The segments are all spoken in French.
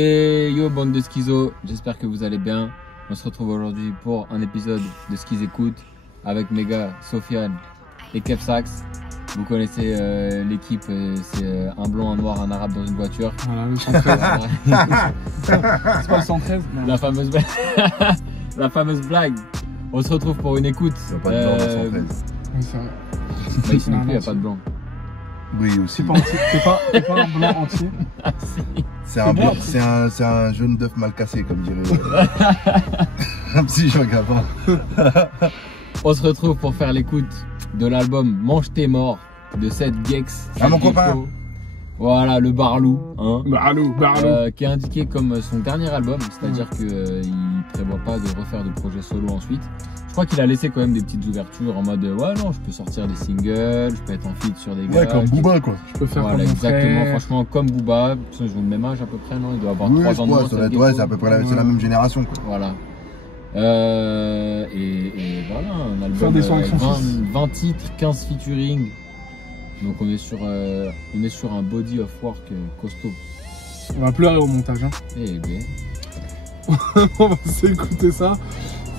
Et yo bande de schizos, j'espère que vous allez bien. On se retrouve aujourd'hui pour un épisode de Skiz Écoute avec mes gars Sofiane et Kev Sax. Vous connaissez l'équipe, c'est un blanc, un noir, un arabe dans une voiture. Voilà, le 113. C'est pas le 113 non. La fameuse blague. On se retrouve pour une écoute. Il n'y a pas de blanc dans 113. Oui, c'est vrai. Bah, ici non plus, il n'y a pas de blanc. Oui, aussi. C'est pas entier. T'es pas un blanc entier. Ah, si. C'est un, bien, c'est un jaune d'œuf mal cassé, comme dirait un petit Jean Gabin. On se retrouve pour faire l'écoute de l'album Mange tes morts de Seth Gex. Ah, mon copain. Voilà, le Barlou, hein, Barlou. qui est indiqué comme son dernier album, c'est-à-dire qu'il ne prévoit pas de refaire de projet solo ensuite. Je crois qu'il a laissé quand même des petites ouvertures en mode ouais non, je peux sortir des singles, je peux être en feat sur des gars. Ouais, comme Booba quoi. Je peux faire Voilà, comme mon exactement, frère. franchement comme Booba, ils ont le même âge à peu près, non? Il doit avoir Oui, 3 ans de moins. ça doit être, ouais, c'est à peu près c'est la même génération quoi. Voilà. Et voilà, un album Faire des sons avec son fils. 20 titres, 15 featuring. Donc on est sur un body of work costaud. On va pleurer au montage. Hein. Eh ben, On va s'écouter ça.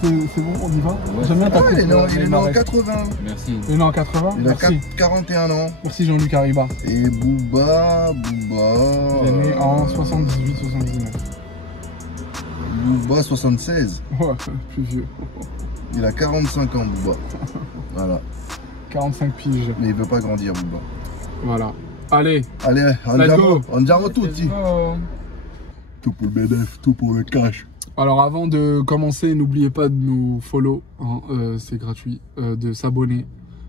C'est bon, on y va. Ouais. J'aime bien ta coupe. Il est né en 80. merci. Il est né en 80. Il a Merci. 41 ans. Merci Jean-Luc Hariba. Et Booba. Il est né en 78-79. Booba 76. Ouais, plus vieux. Il a 45 ans, Booba. Voilà. 45 piges. Mais il veut pas grandir, Booba. Voilà. Allez. Allez, Let's go. andiamo tutti. Oh. Tout pour le BDF, tout pour le cash. Alors avant de commencer, n'oubliez pas de nous follow, hein, c'est gratuit, de s'abonner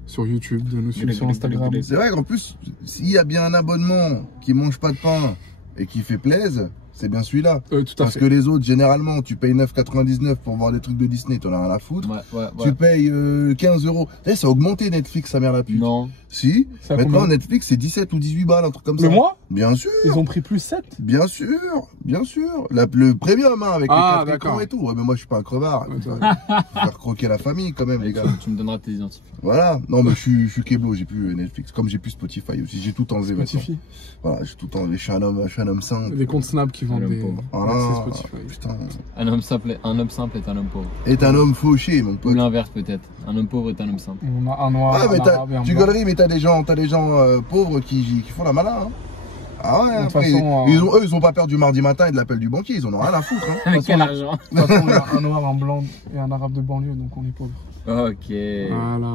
sur YouTube, de nous suivre sur Instagram. C'est vrai qu'en plus, s'il y a bien un abonnement qui mange pas de pain et qui fait plaisir, c'est bien celui-là. Tout à Parce fait. que les autres, généralement, tu payes 9,99 pour voir des trucs de Disney, t'en as rien à foutre. Ouais. Tu payes 15 €. Eh, ça a augmenté Netflix, sa mère la pute. Non. Si. Ça a Maintenant, combien Netflix, c'est 17 ou 18 balles, un truc comme ça. Le mois Bien sûr. Ils ont pris plus 7. Bien sûr. Le premium, hein, avec Ah, les 4 d'accord. écrans et tout. Ouais, mais moi, je suis pas un crevard. Ouais, Faut faire croquer la famille, quand même, les gars. Tu me donneras tes identifiants. Voilà. Non, mais je suis Keblo, j'ai plus Netflix. Comme j'ai plus Spotify aussi. J'ai tout enlevé Spotify. maintenant. Voilà, j'ai tout enlevé. Je suis un homme simple. Des comptes Snap qui vendent Le des... pauvre. Ah, Merci Spotify. putain. Un homme simple est un homme pauvre. Est un homme fauché, mon Ou pote. l'inverse peut-être. Un homme pauvre est un homme simple. On a un noir, Ah, mais un arabe et un tu blanc. galeries, mais t'as des gens pauvres qui font la malin. Hein. Ah ouais, De toute après, façon, eux, ils ont pas peur du mardi matin et de l'appel du banquier, ils en ont rien à foutre. Hein. Avec façon, quel argent? De toute façon, il y a un noir, un blanc et un arabe de banlieue, donc on est pauvre. Ok. Voilà.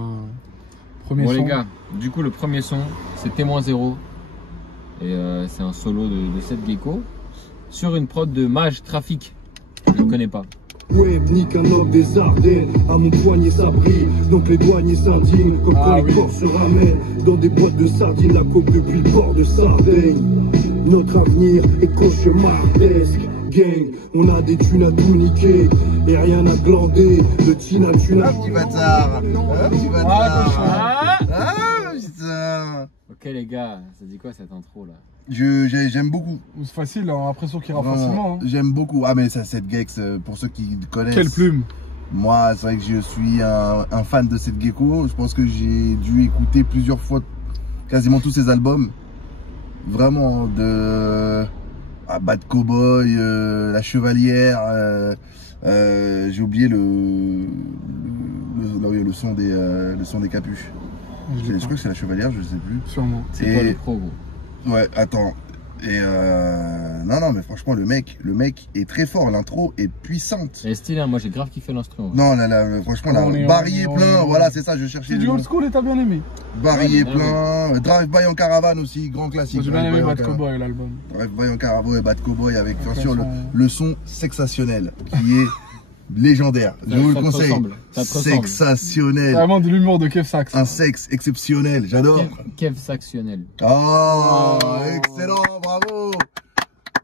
Premier Bon son. les gars, du coup le premier son c'est Témoin Zéro. Et c'est un solo de Seth Gecko sur une prod de Mage Trafic. Je ne connais pas. Ouais, nique un homme des Ardennes, à mon poignet ça brille, donc les douaniers s'indignent, comme quand Ah les oui. corps se ramènent, dans des boîtes de sardines, la coke depuis le port de Sardaigne. Notre avenir est cauchemardesque, gang, on a des thunes à tout niquer, et rien à glander, le tina tuna. Un petit bâtard. Un petit bâtard. Ah Ah, putain. ok les gars, ça dit quoi cette intro là? J'aime beaucoup. C'est facile, hein, après ça qui ira Vraiment, facilement. Hein. j'aime beaucoup. Ah, mais ça, cette Gex, pour ceux qui connaissent. Quelle plume. Moi, c'est vrai que je suis un fan de cette Gecko. Je pense que j'ai dû écouter plusieurs fois quasiment tous ses albums. Vraiment, de Bad Cowboy, La Chevalière. J'ai oublié le son des capuches. Je crois que c'est La Chevalière, je sais plus. Sûrement. C'est Et- toi le pro gros. Ouais, attends. Et non, mais franchement, le mec est très fort. L'intro est puissante. Elle est stylée, hein, moi j'ai grave kiffé l'instrument. Non, franchement, là, Barry est plein. Voilà, c'est ça, je cherchais. C'est du old school et t'as bien aimé. Barry Ouais, est bien plein. Drive by en caravane aussi, grand classique. Moi j'ai bien aimé Drive by Bad en Cowboy l'album. Drive by en caravane et Bad Cowboy avec bien Avec sûr son- le son sexationnel qui est légendaire. Je vous le Ça te conseille. ressemble, ça te ressemble. C'est Sexationnel. vraiment de l'humour de Kev Sax. Un sexe exceptionnel. J'adore. Kev Saxtionnel. Oh, Oh. excellent, bravo.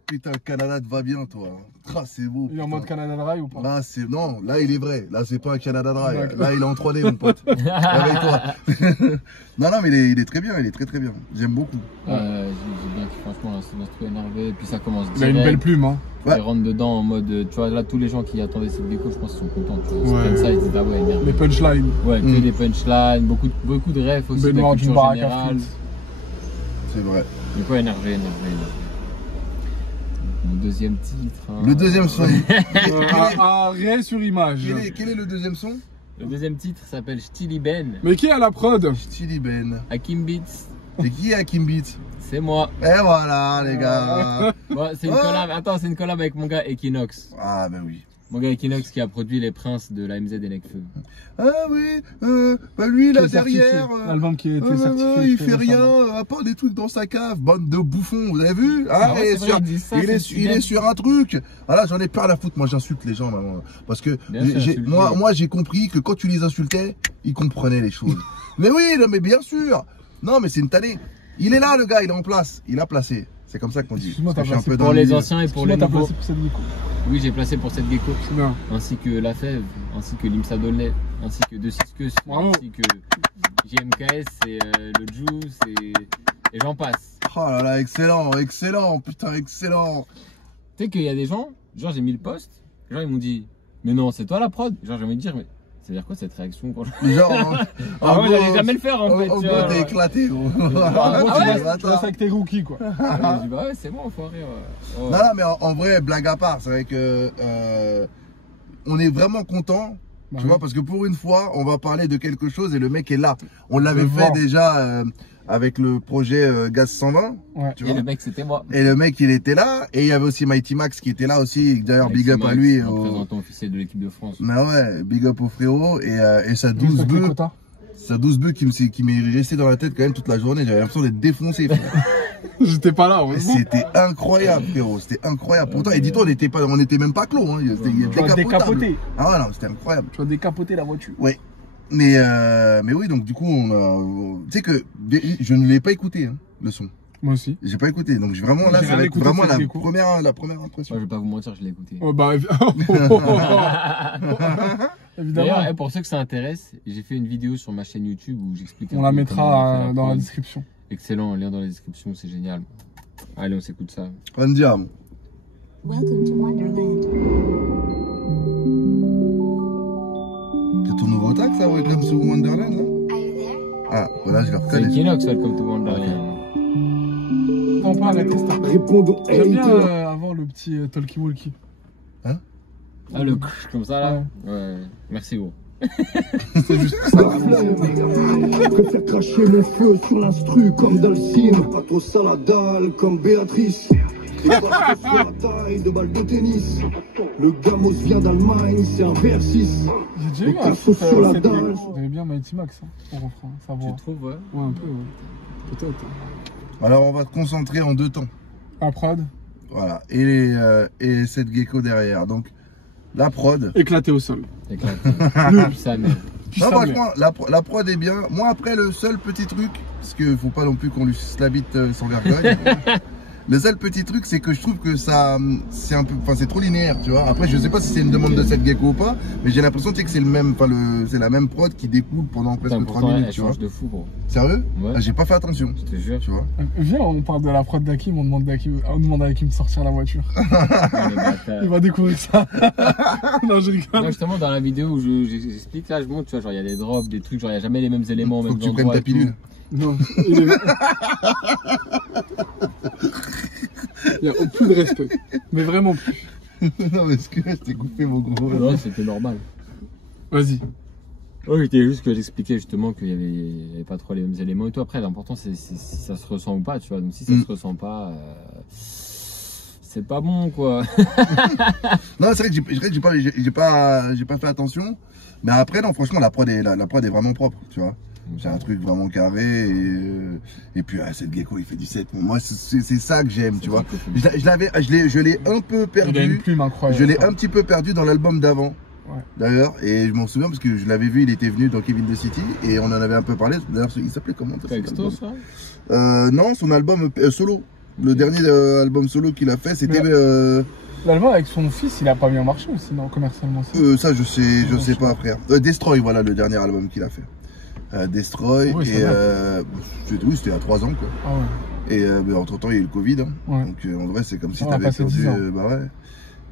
Putain, le Canada te va bien, toi. Ah, c'est beau. Il est en putain. mode Canada Dry ou pas? Là, non, là, il est vrai. Là, c'est pas un Canada Dry. D'accord. Là, il est en 3D, mon pote. Avec toi. non, mais il est très bien. Il est très, très bien. J'aime beaucoup. J'ai bien kiffé, franchement, c'est l'instru énervé. Et puis ça commence Il a une direct. belle plume, hein. Ouais. Il rentre dedans en mode, tu vois, là tous les gens qui attendaient cette déco, je pense qu'ils sont contents. Tu vois. Ouais. C'est comme ça, ils disent ah ouais, énervé. Les punchlines. Ouais, que Mm. des punchlines, beaucoup de refs aussi, de Benoît d'une culture baraque à générale. frites. C'est vrai. Du coup, énervé. Mon deuxième titre. Hein. Le deuxième son. Arrêt sur image. Quel est le deuxième son? Le deuxième titre s'appelle Stili Ben. Mais qui est à la prod? Stili Ben. Hakim Beats. Et qui est Hakim Beats? C'est moi. Et voilà, les gars. Bon, c'est une collab. Attends, c'est une collab avec mon gars Equinox. Ah, ben oui. Mon gars Equinox qui a produit les princes de la MZ et Nekfeu. Ah oui, bah lui là derrière, l'album qui a été certifié. il fait rien, à part des trucs dans sa cave, bande de bouffons, vous avez vu hein, ouais, il est sur un truc. Voilà, j'en ai pas à la foutre, moi j'insulte les gens maintenant, parce que moi j'ai compris que quand tu les insultais, ils comprenaient les choses. Mais oui, non, mais bien sûr. Non mais c'est une tannée. Il est là le gars, il est en place, il a placé. C'est comme ça qu'on dit. Pour les anciens et pour les nouveaux. Placé pour cette gecko. Oui, j'ai placé pour cette gecko. Bien. Ainsi que La Fève, ainsi que Limsa Dolnet, ainsi que De Siskus, ainsi que JMKS et le Juice et j'en passe. Oh là là, excellent, excellent, putain, excellent. Tu sais qu'il y a des gens, genre j'ai mis le post, les gens ils m'ont dit, mais non, c'est toi la prod. Genre j'ai envie de dire, mais ça veut dire quoi cette réaction quand je... Genre, moi j'allais jamais le faire en fait. En gros, t'es éclaté, gros. Tu restes avec tes rookies quoi. Je dis, bah ouais, c'est bon, faut rire. Ouais. Non, mais en vrai, blague à part, c'est vrai que on est vraiment content, tu vois, parce que pour une fois, on va parler de quelque chose et le mec est là. On l'avait fait déjà avec le projet Gaz 120. Ouais. Tu et vois. le mec c'était moi. Et le mec il était là, et il y avait aussi Mighty Max qui était là aussi, d'ailleurs big up à lui. Représentant officiel de l'équipe de France. Mais ouais, big up au frérot, et sa 12 bœufs. Ça 12 bœufs qui m'est resté dans la tête quand même toute la journée. J'avais l'impression d'être défoncé. J'étais pas là. C'était incroyable, frérot. C'était incroyable. Pourtant, et dis-toi, on était même pas clos. Hein. C'était décapoté. Ah ouais, non, c'était incroyable. Tu as décapoté la voiture. Ouais. Mais oui, donc du coup, tu sais que je ne l'ai pas écouté, hein, le son. Moi aussi. J'ai pas écouté. Donc vraiment là, ça va être vraiment la première impression. Moi, je vais pas vous mentir, je l'ai écouté. Oh bah évidemment. D'ailleurs, pour ceux que ça intéresse, j'ai fait une vidéo sur ma chaîne YouTube où j'explique. On la mettra dans la description. Excellent, lien dans la description, c'est génial. Allez, on s'écoute ça. Andiamo. Welcome to Wonderland. C'est ton nouveau tag ça, Welcome to Wonderland là? Are you there? Ah, voilà, je le C'est reconnais. Equinox, Welcome to Wonderland. On peut arrêter ça. Répondons J'aime bien avoir le petit talkie-walkie. Hein? Ah, le comme ça là? Ouais. Merci gros. C'est juste ça. Je préfère cracher mon feu sur l'instru comme Dalcine. Pas trop saladal comme Béatrice. Et pas trop sur la taille de balle de tennis. Le gamos vient d'Allemagne, c'est un VR6. J'ai Les déjà eu un cassos sur la cette dalle. gecko. J'aimais bien Mighty Max au refrain. Ça va. Tu trouves, ouais? Ouais, un peu, ouais. Peut-être. Alors on va te concentrer en deux temps. La prod. Voilà. Et cette gecko derrière. Donc la prod. Éclaté au sol. Éclaté. Ça, mais. Non, franchement, la prod est bien. Moi, après, le seul petit truc, parce qu'il faut pas non plus qu'on lui suce la bite sans vergogne. Le seul petit truc, c'est que je trouve que ça, c'est un peu, enfin, c'est trop linéaire, tu vois. Après, je sais pas si c'est une demande de cette gecko ou pas, mais j'ai l'impression, tu sais, que c'est le même, enfin, c'est la même prod qui découle pendant presque 3 minutes, Elle tu vois. change de fou, gros. Sérieux? Ouais. Ah, j'ai pas fait attention, Je te jure. tu vois. Viens, on parle de la prod d'Hakim, on demande à Hakim de sortir la voiture. Il va découvrir ça. Non, je rigole. Moi, justement, dans la vidéo où j'explique, là, je montre, tu vois, genre, il y a des drops, des trucs, genre, il n'y a jamais les mêmes éléments au Faut même que tu endroit. prennes ta et tout. pilule. Non, il n'y a plus de respect. Mais vraiment plus. Non, mais est-ce que je t'ai coupé mon gros? Non, c'était normal. Vas-y. Oui, c'était juste que j'expliquais justement qu'il y avait pas trop les mêmes éléments et tout. Après, l'important, c'est si ça se ressent ou pas, tu vois. Donc, si ça se ressent pas, c'est pas bon, quoi. Non, c'est vrai que j'ai pas fait attention. Mais après, non, franchement, la prod est vraiment propre, tu vois. C'est un truc vraiment carré et puis cette gecko il fait du 7. Moi c'est ça que j'aime, tu vois. Je l'ai un peu perdu. Il a une plume incroyable. Je l'ai un petit peu perdu dans l'album d'avant. Ouais. D'ailleurs, et je m'en souviens parce que je l'avais vu, il était venu dans Kevin the City et on en avait un peu parlé. D'ailleurs, il s'appelait comment ça, Texto, ça? Non, son album solo. Le dernier album solo qu'il a fait, c'était. L'allemand avec son fils, il a pas bien marché aussi, non, commercialement. Ça, je sais pas, frère. Destroy, voilà le dernier album qu'il a fait. Destroy, oui, et oui, c'était à 3 ans, quoi. Ah ouais. Et entre temps, il y a eu le Covid. Hein. Ouais. Donc en vrai, c'est comme si On tu a avais passé perdu. 10 ans. Bah ouais.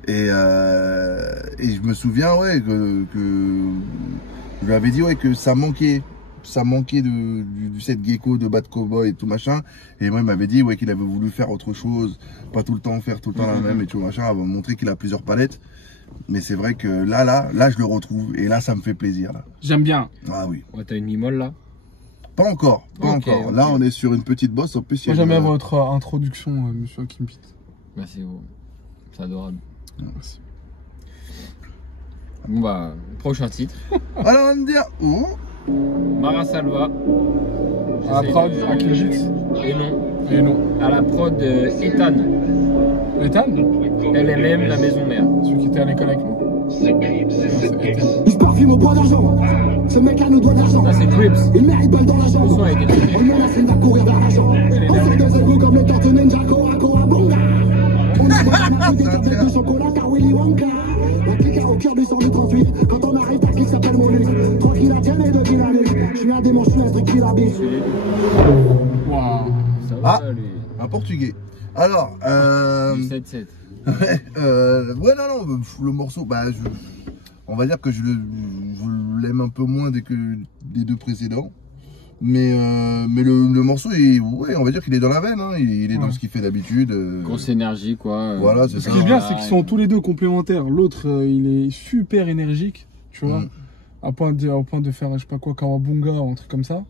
Et je me souviens, ouais, que je lui avais dit, ouais, que ça manquait ça manquait du set Gecko, de Bad Cowboy et tout machin. Et moi, il m'avait dit ouais, qu'il avait voulu faire autre chose, pas tout le temps faire tout le temps la même et tout machin, avant de montrer qu'il a plusieurs palettes. Mais c'est vrai que là, je le retrouve et là, ça me fait plaisir. Là. J'aime bien. Ah oui. Ouais, t'as une mi-molle là? Pas encore, pas Ok, encore. ok. Là, on est sur une petite bosse. En plus, il y Moi, a j'aime bien une- votre introduction, monsieur Hakim Pit. Merci, c'est adorable. Merci. Bon bah, prochain titre. Alors, on va me dire. Oh, Mara Salva. À la J'essaye prod, de- Hakim Pit. Et non. Et non. À la prod Ethan. Ethan, LMM, la maison mère. celui qui était à l'école avec nous. C'est Ethan. Je parfume au point d'argent. Ce mec là nous doit de l'argent. Ça c'est Crips. Il mérite balle dans la Le son jambe. a été On filmé. lui a la scène va courir vers l'argent. On fait des égos comme les tortues ninja, Koa Bonga. On a des tablettes de chocolat car Willy Wonka. La clique au cœur du 138. Quand on arrive, ta clique s'appelle Molu. 3 qui la tiennent et 2 qui la nuit. Je suis un démon, je suis un truc qui la bise. Waouh. Ça va Ah. lui. un portugais. Alors, Du 7-7. ouais, non, le morceau, bah, on va dire que je l'aime un peu moins que les deux précédents. Mais le morceau, ouais, on va dire qu'il est dans la veine, hein, il est dans Ouais. ce qu'il fait d'habitude. Grosse énergie quoi. Voilà, c'est Ce ça. qui est bien, c'est qu'ils sont tous les deux complémentaires. L'autre, il est super énergique, tu vois, au point de faire, je sais pas quoi, Kawabunga ou un truc comme ça.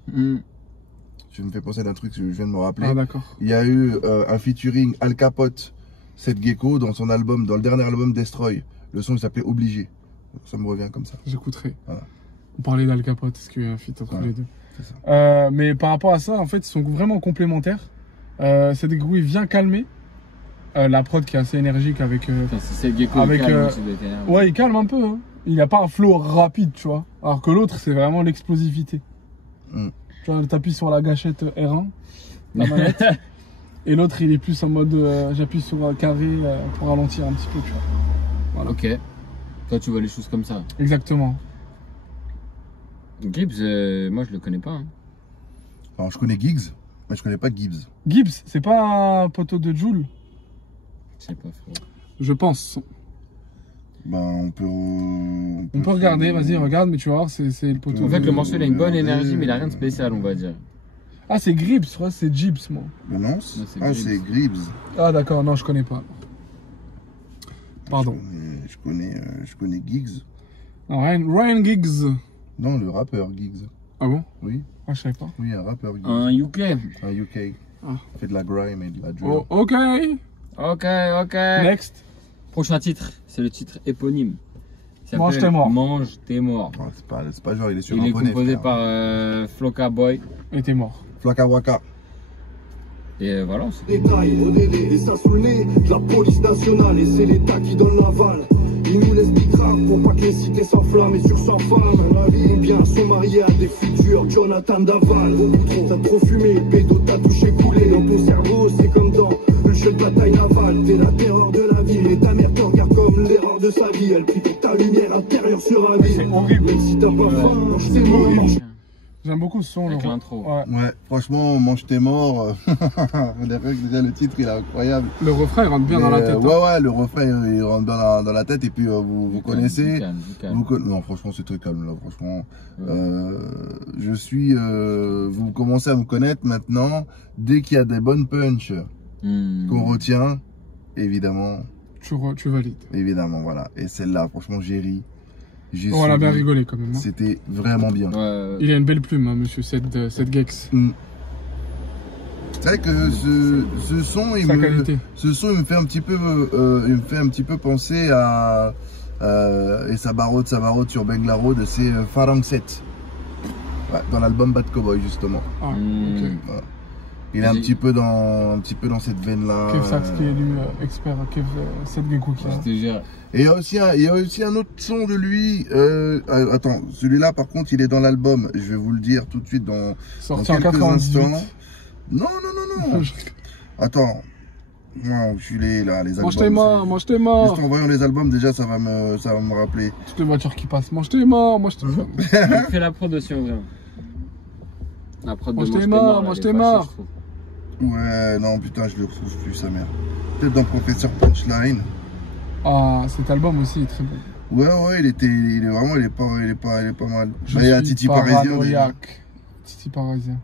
Tu me fais penser d'un truc que je viens de me rappeler. Ah, d'accord. Il y a eu un featuring Al Capote, Seth Gecko, dans son album, dans le dernier album Destroy. Le son il s'appelait Obligé. Ça me revient comme ça. J'écouterai. Voilà. On parlait d'Al Capote, est-ce qu'il y a un feat entre Ouais, les deux? c'est ça. Mais par rapport à ça, en fait, ils sont vraiment complémentaires. C'est des groupes vient calmer la prod qui est assez énergique avec. C'est Gecko Avec, calme, ça doit être énervé. Ouais, il calme un peu. Hein. Il n'a pas un flow rapide, tu vois. Alors que l'autre, c'est vraiment l'explosivité. Mm. Tu vois, t'appuies sur la gâchette R1, la manette. Et l'autre, il est plus en mode j'appuie sur un carré pour ralentir un petit peu, tu vois. Voilà. Ok. Toi tu vois les choses comme ça. Exactement. Gibbs, moi je le connais pas. Hein. Alors, je connais Giggs, mais je connais pas Gibbs. Gibbs, c'est pas un poteau de Joule, Je sais pas frérot. je pense. Ben, on peut regarder, vas-y, regarde, mais tu vas voir, c'est le poteau. En fait de- le morceau il a une bonne énergie mais il a rien de spécial on va dire. Ah, c'est Gribbs, ouais, c'est Gibbs, moi. Mais non, c'est c'est Gribbs. Ah, d'accord, non, je connais pas. Pardon. Je connais Giggs. Non, Ryan Giggs. Non, le rappeur Giggs. Ah bon? Oui, Ah, je savais pas. oui, un rappeur Giggs. Un UK. Un UK. Ah. Il fait de la grime et de la drill. Oh, ok. Ok. Next. Prochain titre, c'est le titre éponyme. Il Mange s'appelle tes morts. Mange tes morts. Ah, c'est pas genre, il est sur Il un est bonnet, composé frère. par Floka Boy. Et t'es mort. Flaka Waka. Et voilà, c'est Détail, modélé, et ça sous le nez de la police nationale. Et c'est l'État qui donne l'aval. Il nous laisse bicrave pour pas que les cités s'enflamment. Et sur sa femme, ou bien sont mariés à des futurs Jonathan Daval. Beaucoup trop, t'as trop fumé, pédo, t'as touché coulé. Dans ton cerveau, c'est comme dans une chute de bataille navale. T'es la terreur de la vie, mais ta mère te regarde comme l'erreur de sa vie. Elle pique ta lumière intérieure sur un vie. C'est horrible. Même si t'as pas faim, mange tes morts, mange. J'aime beaucoup ce son. avec le- l'intro. Ouais. Ouais, franchement, Mange tes morts. Déjà, le titre, il est incroyable. Le refrain, il rentre bien dans la Mais, tête. hein. ouais, le refrain, il rentre dans la tête. Et puis, vous connaissez. Du calme. Non, franchement, c'est très calme, là. Franchement, Ouais. vous commencez à me connaître maintenant. Dès qu'il y a des bonnes punch qu'on retient, évidemment, Tu valides. voilà. Et celle-là, franchement, j'ai ri. J'ai On a bien souri. rigolé quand même. hein. C'était vraiment bien. Ouais. Il a une belle plume, hein, monsieur Seth Gex. C'est vrai que ce son, Sa qualité. il me fait un petit peu penser à et ça barode sur Bengla Road, c'est Farang 7. Ouais, dans l'album Bad Cowboy justement. Ah, ok. Voilà. Il est un petit peu dans cette veine là. Kev Sax qui est élu expert, Kev Seth Gecko qui Je a. te jure. Et il y a aussi un autre son de lui. Attends, celui-là par contre il est dans l'album. Je vais vous le dire tout de suite dans Sorti en quelques 98. instants. Non. Attends. Non, je suis là, les albums. Mange tes morts, mange tes morts. Juste en voyant les albums, déjà, ça va me rappeler. Toutes les voitures qui passent. Mange tes morts, mange tes morts. Fais la prod aussi, on vient. La prod de Mange tes Mange tes morts, morts. mange elle tes est fâchée, morts. je trouve. Ouais, non, putain, je le retrouve plus, sa mère. Peut-être dans Professeur Punchline. Ah, cet album aussi est très bon. Ouais, il est pas mal. Je Bah, il y a suis Titi Parisien. déjà. paranoïaque. Titi Parisien.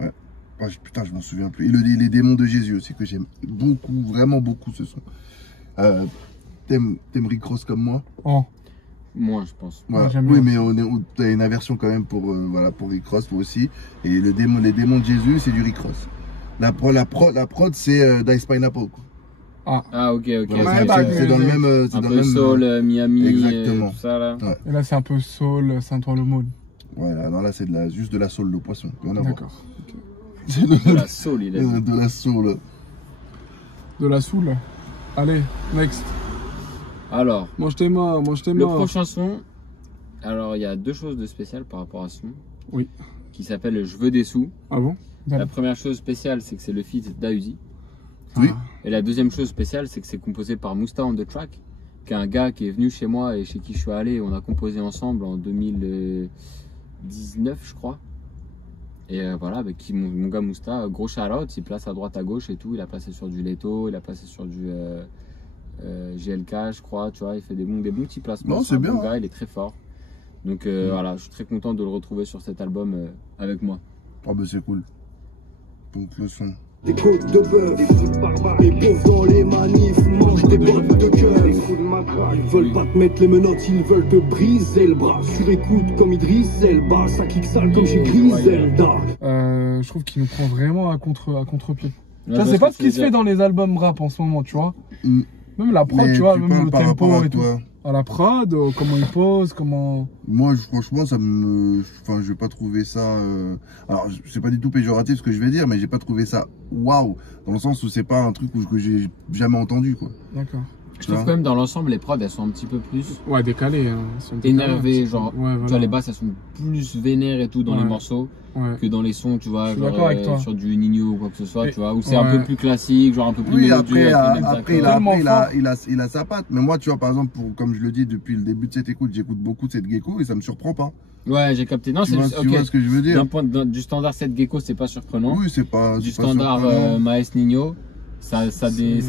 Oh, putain, je m'en souviens plus. Et les démons de Jésus aussi, que j'aime beaucoup, vraiment beaucoup ce son. T'aimes Rick Ross comme moi? Oh. Moins, je pense. Voilà. J'aime Oui, bien. mais t'as une aversion quand même pour Rick Ross, toi aussi. Et les démons de Jésus, c'est du Rick Ross. La prod, c'est Dice Pineapple, quoi. Ah, ok. Voilà, Ouais, c'est dans le même. Un peu soul, Miami, Exactement. tout ça là. Ouais. Et là, c'est un peu soul, Saint-Ouen-le-Maune. Voilà, non, là, c'est juste de la saule de poisson. Rien à voir. D'accord. Ok. C'est De la soul, il a dit. de la saule. De la soul. Allez, next. Alors, Mange tes morts, mange tes le morts. prochain son, alors il y a deux choses de spéciales par rapport à ce son. Oui. Qui s'appelle Je veux des sous. Ah bon? La première chose spéciale, c'est que c'est le feat d'Auzi. Oui. Et la deuxième chose spéciale, c'est que c'est composé par Mousta on the track, qui est un gars qui est venu chez moi et chez qui je suis allé. On a composé ensemble en 2019, je crois. Et voilà, avec qui mon gars Mousta, gros shout-out, il place à droite à gauche et tout. Il a placé sur du Leto, il a placé sur du GLK, je crois. Tu vois, il fait des bons petits placements. Non, c'est bien, Bon gars, hein. il est très fort. Donc voilà, je suis très content de le retrouver sur cet album avec moi. Oh, bah, c'est cool. Donc, le son. Des côtes de bœuf, des fous de barbares, les pauvres dans les manifs mangent des bottes de cœur. Des coups de matraque, ils veulent pas te mettre les menottes, ils veulent te briser le bras. Sur écoute comme Idriss Elba, ça kick sale comme chez Griselda. Je trouve qu'il nous prend vraiment à contre-pied. Ouais, Ça, je c'est vois pas ce qui se fait dans les albums rap en ce moment, tu vois. Mm. Même la prod, Mais tu vois, tu même parles le par tempo rapport à et tout. toi. À la prod, comment il pose, comment... Moi, franchement, ça me. Enfin, je vais pas trouver ça. Alors, c'est pas du tout péjoratif ce que je vais dire, mais j'ai pas trouvé ça waouh. Dans le sens où c'est pas un truc que j'ai jamais entendu, quoi. D'accord. Je trouve quand même dans l'ensemble, les prods, elles sont un petit peu plus Ouais, décalé. Hein. énervées. Genre, ouais, tu vois, voilà. les basses, elles sont plus vénères et tout dans les Ouais. morceaux Ouais. que dans les sons, tu vois, Je suis genre, d'accord avec toi. sur du Nino ou quoi que ce soit, Et- tu vois, où c'est ouais. un peu plus classique, genre un peu plus Oui, mélodieux. après, avec les mêmes après, accords. il a sa patte. Mais moi, tu vois, par exemple, comme je le dis depuis le début de cette écoute, j'écoute beaucoup de cette gecko et ça me surprend pas. Ouais, j'ai capté. Non, Tu c'est vois, juste, tu vois ce que je veux dire? du standard 7 Gecko, c'est pas surprenant. Oui, c'est pas. Du c'est pas standard surprenant. Maes Nino, ça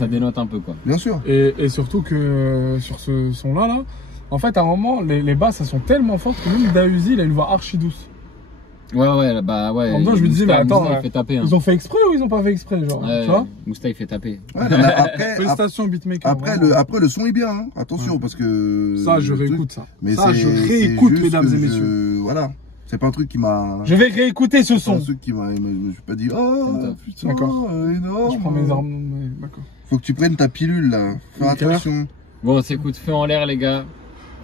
dénote un peu, quoi. Bien sûr. Et surtout que sur ce son-là, là, en fait, à un moment, les basses, elles sont tellement fortes que même Dauzi, il a une voix archi douce. Ouais, bah ouais. En même temps, je me disais, mais attends, Mousta, il fait taper. Hein. Ils ont fait exprès ou ils ont pas fait exprès, genre, Ouais, tu vois? Mousta, il fait taper. Ouais, non, mais après, Félicitations, beatmaker. après, vraiment. après, le son est bien, hein. Attention, Ouais. parce que. Ça, je le truc- réécoute ça. Mais Ça, je c'est réécoute, juste mesdames que et messieurs. Voilà. C'est pas un truc qui m'a. Je vais réécouter ce C'est un son. truc qui m'a. Je me suis pas dit, oh, putain, D'accord. énorme. Je prends mes armes. Ouais, d'accord. Faut que tu prennes ta pilule, là. Fais Ok. attention. Bon, on s'écoute Feu en l'air, les gars.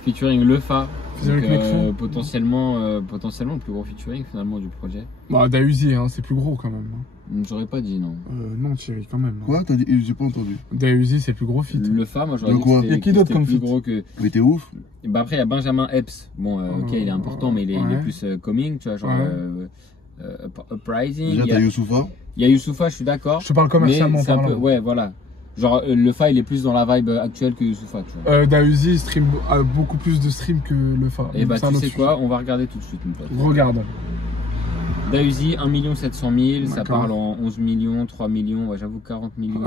Featuring Lefa. Featuring Donc, Nekfeu. potentiellement le plus gros featuring finalement du projet. Bah, Dauzi, hein, c'est plus gros quand même. J'aurais pas dit non. Non, Thierry, quand même. Quoi? T'as dit? J'ai pas entendu. Dauzi, c'est le plus gros feat. Lefa, moi j'aurais De dit quoi que Y a c'était qui d'autre que comme c'était plus feat gros que. Mais t'es ouf. Et bah après, il y a Benjamin Epps. Bon, ok, il est important, mais il est Ouais. plus coming, tu vois, genre Ouais. Uprising. Déjà, Il y t'as a- Youssoufa. il y a Youssoufa, je suis d'accord. Je te parle Mais commercialement c'est un peu. parlant. Ouais, voilà. Genre, Lefa, il est plus dans la vibe actuelle que Youssoufa, tu vois. Dauzi stream a beaucoup plus de stream que Lefa. Et bah, C'est un tu autre sais quoi, on va regarder tout de suite, mon pote. sujet. Regarde. Dauzi, 1 700 000, ça D'accord. parle en 11 millions, 3 millions, ouais, j'avoue 40 millions.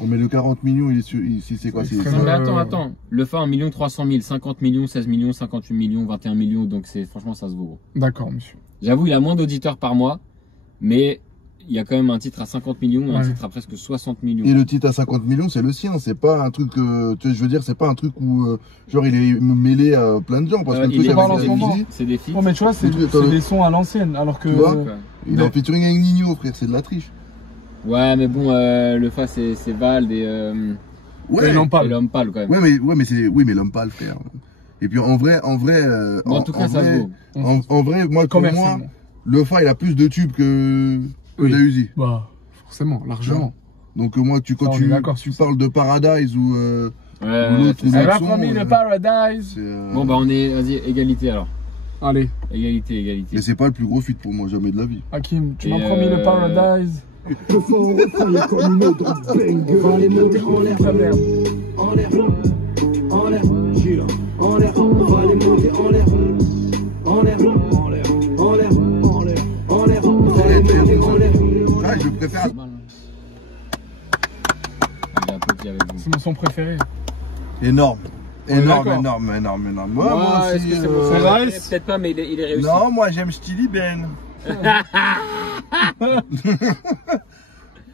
Oh, mais le 40 millions, il est sur. C'est quoi? C'est C'est. très Non, mais Euh, attends. Le fa 1 300 000, 50 millions, 16 millions, 58 millions, 21 millions. Donc franchement, ça se vaut gros. D'accord, monsieur. J'avoue, il a moins d'auditeurs par mois. Mais il y a quand même un titre à 50 millions et un Ouais. titre à presque 60 millions. Et le titre à 50 millions, c'est le sien. C'est pas un truc. Tu vois, je veux dire, c'est pas un truc où. Genre, il est mêlé à plein de gens. Parce que le Il truc est parle en avec ce moment. Dauzi, C'est des feats. Oh, mais tu vois, c'est Le truc, des sons à l'ancienne. Alors que. Tu vois Ouais. il est en featuring avec Nino, frère. C'est de la triche. Ouais, mais bon, le fa c'est Vald et Ouais. l'homme pâle. l'homme pâle quand même. Ouais, mais l'homme pâle, frère. Et puis en vrai. Bon, en tout cas, ça se vaut. En vrai, moi, pour moi, Commercialement. le Fa, il a plus de tubes que Oui. Dauzi. Bah, forcément, largement. Donc moi, quand Ça, on est d'accord tu sur ça. parles de Paradise ou Ouais, l'autre, c'est ça. Elle a son, promis le Paradise. c'est, Bon, bah, on est. Vas-y, égalité alors. Allez, Égalité. mais c'est pas le plus gros feat pour moi, jamais de la vie. Hakim, tu Et m'as promis le Paradise. Le fond refrain est comme une autre bang. On va les monter en l'air, Ah, merde. en l'air, en l'air, j'ai là, en l'air. On va les monter en l'air, en l'air, en l'air, en l'air, en l'air, en l'air. On va les monter en l'air. Ah, je préfère. Pas mal, hein. J'ai applaudi avec vous. C'est mon son préféré. Énorme. On est Énorme, d'accord. énorme. Moi, Ouais, moi est-ce aussi. que c'est pour C'est ça? nice. Peut-être pas, mais il est réussi. Non, moi j'aime Steely Ben.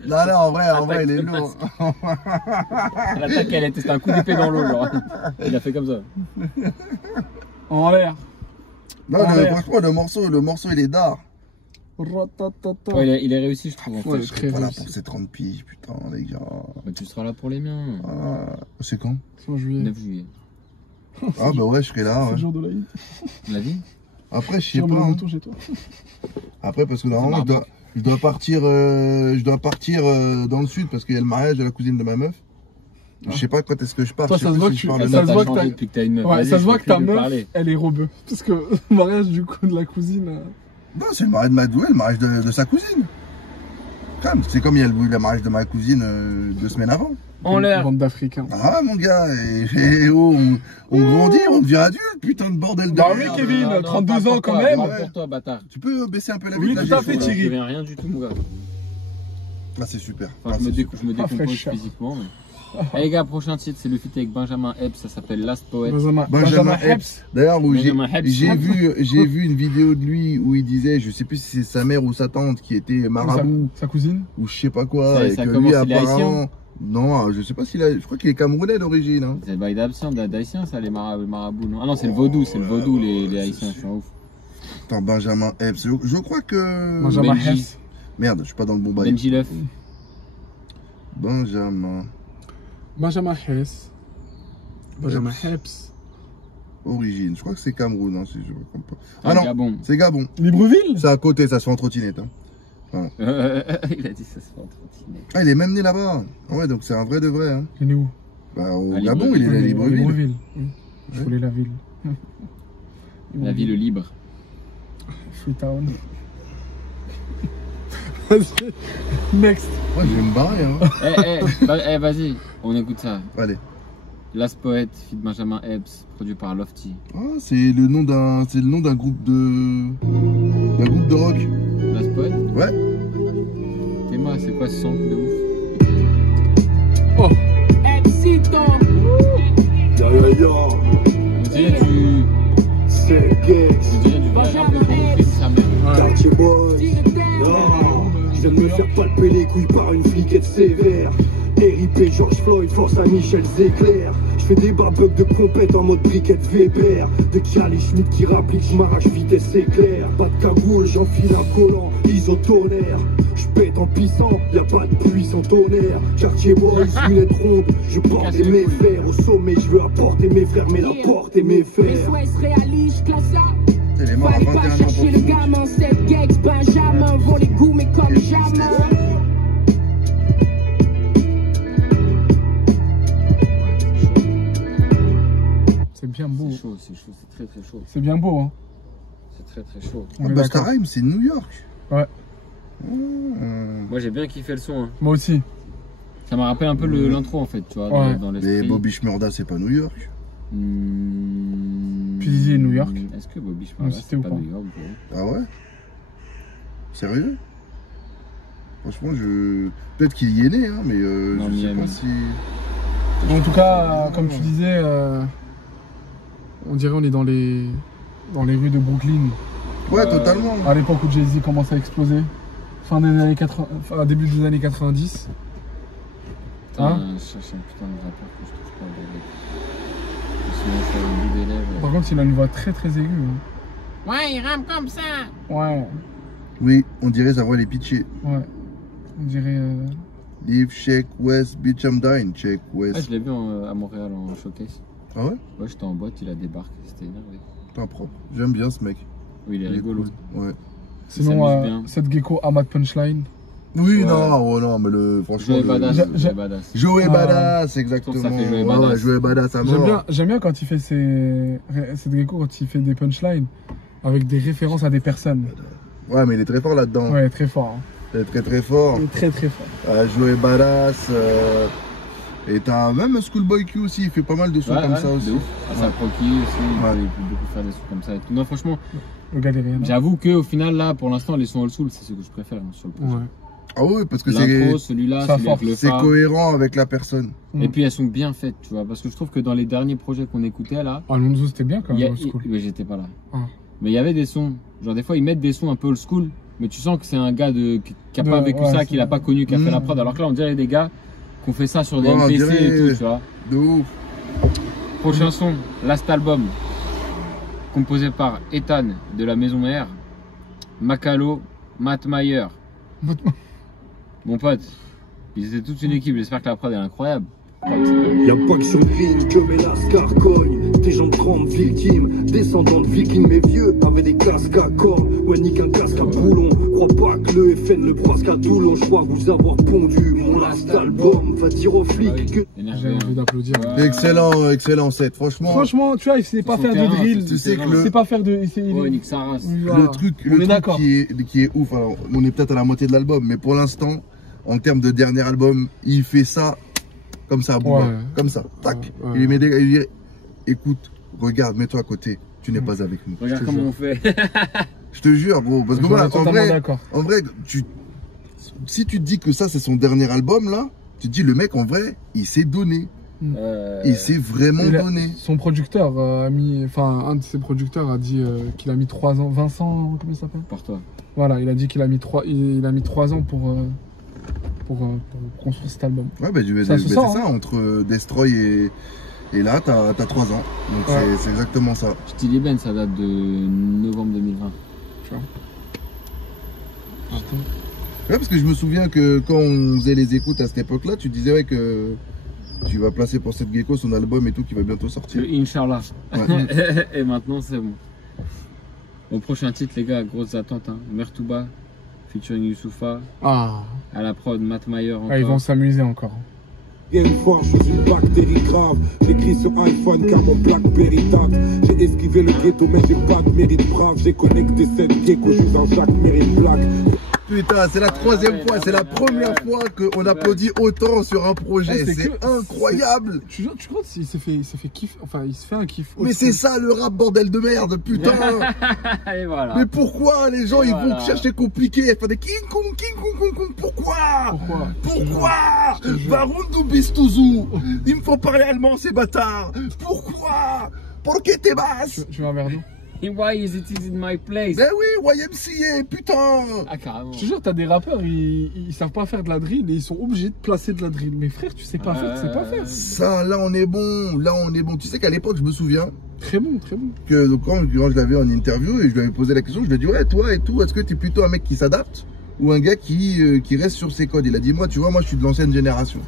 Non, en vrai, il est lourd. L'attaque, elle était, c'était un coup d'épée dans l'eau, genre. Il a fait comme ça. En l'air. Non, franchement, le morceau, il est d'art. Ratatata. Ouais, il est réussi, je trouve. En Ouais, fait. Je serai pas là pour ces 30 piges, putain, les gars. Bah, tu seras là pour les miens. Ah, c'est quand? C'est en juillet. 9 juillet. Ah, bah ouais, je serai là. C'est le Ouais. jour de l'Aïd. La vie? Après, je sais J'ai pas. un Hein. retour chez toi. Après, parce que normalement, je dois partir, dans le sud parce qu'il y a le mariage de la cousine de ma meuf. Je sais pas quand est-ce que je pars. Toi, je sais ça se plus voit si que je pars tu- le ça matin. se voit que t'as- depuis que t'as une meuf. Ouais, Vas-y, ça se je voit peux que ta plus lui meuf, parler. elle est rebeu. Parce que le mariage du coup de la cousine. Non, c'est le mariage de le mariage de sa cousine. C'est comme il y a le mariage de ma cousine 2 semaines avant. En l'air. Bande d'Africains. Ah, mon gars, on grandit, on devient adulte, putain de bordel de Bah oui, merde. Kevin, Non, 32 pas pour ans quand toi, même. pas pour toi, bâtard. Tu peux baisser un peu la Oui, vitre, tout là, à j'ai fait, chaud, là. Thierry. Je deviens rien du tout, mon gars. Ah, c'est super. Enfin, Ah, je me c'est super. décompose fraîcheur. physiquement. Mais... Eh, les gars, prochain titre, c'est le feat avec Benjamin Epps. Ça s'appelle Last Poet. Benjamin Epps. D'ailleurs, où Benjamin Epps. j'ai vu une vidéo de lui où il disait, je sais plus si c'est sa mère ou sa tante qui était marabout Sa cousine. ou je sais pas quoi, Ça- et ça que commence, lui il est apparemment, non, je sais pas s'il a, je crois qu'il est camerounais d'origine. Hein. C'est le bail d'haïtien, ça, les marabouts, non? Ah non, c'est le vaudou, les haïtiens, je suis un ouf. Attends, Benjamin Epps, je crois que Benjamin Benji. Hess. merde, je suis pas dans le bon bail. Benji Luff. Benjamin Benjamin Hess. Benjamin Epps. origine, je crois que c'est Cameroun, hein, si je me trompe pas. Ah Ah non, Gabon. c'est Gabon. Libreville. C'est à côté, ça se fait en trottinette. Hein. Il a dit ça se fait en trottinette. Ah, il est même né là-bas. Ah ouais, donc c'est un vrai de vrai. Hein. Il est où? Bah, au À Gabon, il est à Libreville. Libreville. Oui. Je voulais la ville. La ville libre. Freetown. Vas-y. Next. Moi, je vais me barrer. Hein. Vas-y, on écoute ça. Allez. Last Poet, feat Benjamin Epps, produit par Lofty. Ah, c'est le nom d'un groupe de rock. Last Poet? Ouais. Théma, c'est quoi ce son de ouf? Oh. On dirait du. C'est On dirait du vrai rap de Brooklyn, sa mère. Quartier Boys. Je viens de me faire palper les couilles par une fliquette sévère. RIP George Floyd, force à Michel Zéclair. Je fais des barbucks de compète en mode briquette Weber. Dès qu'il y a les Schmitt qui rappliquent, je m'arrache vitesse éclair. Pas de cagoule, j'enfile un collant, isotonnerre. Je pète en pissant, y a pas de pluie sans tonnerre. Quartier Boys, lunettes rondes, je porte mes fers. Au sommet, je veux apporter mes frères, mais la porte et mes fers. Les souhaits se réalisent, classe ça. Elle est morte à Fallait 21 pas ans chercher pour le tout. gamin, cette gex, Benjamin, vont les goûts, mais comme jamais. C'est bien beau. C'est chaud, c'est très très chaud. C'est bien beau, hein. C'est très très chaud. On Ah, est Busta d'accord. Rhymes, c'est New York. Ouais. Moi j'ai bien kiffé le son. Hein. Moi aussi. Ça m'a rappelé un peu l'intro en fait, tu vois, Ouais. dans Mais l'esprit. Bobby Shmurda, c'est pas New York. Tu disais New York. Est-ce que Bobby Ouais, Shmurda c'était c'est ou pas pas New York, bro? Ah ouais? Sérieux? Franchement, peut-être qu'il y est né, hein, mais Non, je sais Miami. pas si. En tout cas, comme tu disais, on dirait on est dans les rues de Brooklyn. Ouais, totalement. À l'époque où Jay-Z commence à exploser. Fin des années 80, enfin, début des années 90. Putain, Hein je cherche un putain de rappeur que je trouve pas bordel. Sinon je fais un bout des lèvres. Par contre, il a une voix très très aiguë. Hein. Ouais, il rame comme ça. Ouais, Oui, on dirait sa voix les pitchée. ouais. On dirait. Live, check, West, bitch, I'm dying, check, Ah, West. je l'ai vu à Montréal en showcase. Ah ouais? Ouais, j'étais en boîte, il a débarqué, c'était énervé. Putain, propre. J'aime bien ce mec. Oui, il est Il est rigolo. cool. Ouais. Sinon, s'amuse bien. cette gecko Ahmad Punchline. Oui, Ouais. non, mais franchement. Joey Badass, J'ai- Joey Badass. Joey Ah. Badass, exactement. Ça fait Joey Ouais, Badass. Joey Badass à mort. J'aime bien quand il fait cette gecko, quand il fait des punchlines avec des références à des personnes. Ouais, mais il est très fort là-dedans. Ouais, très fort. Hein. Il est très très fort. Il est très très fort. Joey Badass. Et t'as même Schoolboy Q aussi, il fait pas mal de sons comme ça de aussi. ouf. Ah, ça Proki aussi, Ouais. il peut beaucoup faire des sons comme ça. Et tout. Non, franchement, Le gars est rien. j'avoue qu'au final, là, pour l'instant, les sons old school, c'est ce que je préfère hein, sur le projet. Ouais. Ah oui, parce que L'intro, celui-là, ça celui avec le c'est phare. cohérent avec la personne. Et puis elles sont bien faites, tu vois. Parce que je trouve que dans les derniers projets qu'on écoutait là, Ah, Lonzo, c'était bien quand il y a- même, old school. mais j'étais pas là. Ah. Mais il y avait des sons. Genre, des fois, ils mettent des sons un peu old school. Mais tu sens que c'est un gars qui a pas vécu ça, qui l'a pas connu, qui a fait la prod. Alors que là, on dirait des gars qui ont fait ça sur des MPC et tout, tu vois. De ouf. Prochain son, Last Album. Composé par Ethan de la Maison Mère, Macalo, Matt Mayer. Mon pote, ils étaient toute une équipe. J'espère que la prod est incroyable. Y'a pas que sur le ring que mes lascars cognent. Des gens de 30 victimes, descendants de vikings. Mes vieux avaient des casques à cornes. Ouais, nique un casque à boulon. Crois pas que le FN le brosse qu'à Toulon. Je crois vous avoir pondu mon last album. Va dire aux flics que. J'ai envie d'applaudir. Excellent set. Franchement, tu vois, il sait pas faire de drill. tu sais que Il sait pas faire de. Ouais, nique sa race. Voilà. le truc d'accord. qui est ouf, alors, on est peut-être à la moitié de l'album, mais pour l'instant, en termes de dernier album, il fait ça comme ça, comme ça, tac. Ouais. Il lui met il lui dit, écoute, regarde, mets-toi à côté, tu n'es pas avec nous. Regarde comment on fait. Je te jure, gros, parce que voilà, en vrai, si tu te dis que ça c'est son dernier album là, tu te dis le mec en vrai, il s'est donné. Il s'est vraiment donné. Son producteur un de ses producteurs a dit qu'il a mis 3 ans. Vincent, comment il s'appelle? Pour toi. Voilà, il a dit qu'il a mis 3 ans pour construire cet album. Ouais, bah, c'est ça, entre Destroy et là, t'as 3 ans. Donc c'est exactement ça. Steely Ben, ça date de novembre 2020. Tu vois. Ouais, parce que je me souviens que quand on faisait les écoutes à cette époque-là, tu disais que tu vas placer pour cette gecko son album et tout qui va bientôt sortir. Le Inch'Allah. Ouais. Et maintenant, c'est bon. Au prochain titre, les gars, grosses attentes. Hein. Mertouba, featuring Youssoufa. Ah. À la prod, Matt Mayer. Encore. Ils vont s'amuser encore. Une fois, je suis une bactérie grave. J'écris sur iPhone car mon Blackberry date. J'ai esquivé le ghetto, mais j'ai pas de mérite brave. J'ai connecté cette gecko, je suis un Jacques Mérite Black. Putain, c'est la 3e fois, c'est la première fois qu'on applaudit autant sur un projet. C'est incroyable. Tu crois qu'il s'est fait kiff, enfin il se fait un kiff. Mais c'est ça le rap, bordel de merde, putain. Et voilà. Mais pourquoi les gens ils vont chercher compliqué, faire des King Kong, pourquoi Barundo Bistouzou, il me faut parler allemand ces bâtards. Pourquoi te vas? Tu veux un verre d'eau? Why is it in my place? Ben oui, YMCA, putain. Ah, carrément. Je te jure, t'as des rappeurs, ils savent pas faire de la drill et ils sont obligés de placer de la drill. Mais frère, tu sais pas faire, tu sais pas faire. Ça, là on est bon, Tu sais qu'à l'époque, je me souviens. Très bon. Que donc, quand je l'avais en interview et je lui avais posé la question, je lui ai dit, ouais, toi et tout, est-ce que t'es plutôt un mec qui s'adapte ou un gars qui reste sur ses codes? Il a dit, moi, tu vois, moi je suis de l'ancienne génération.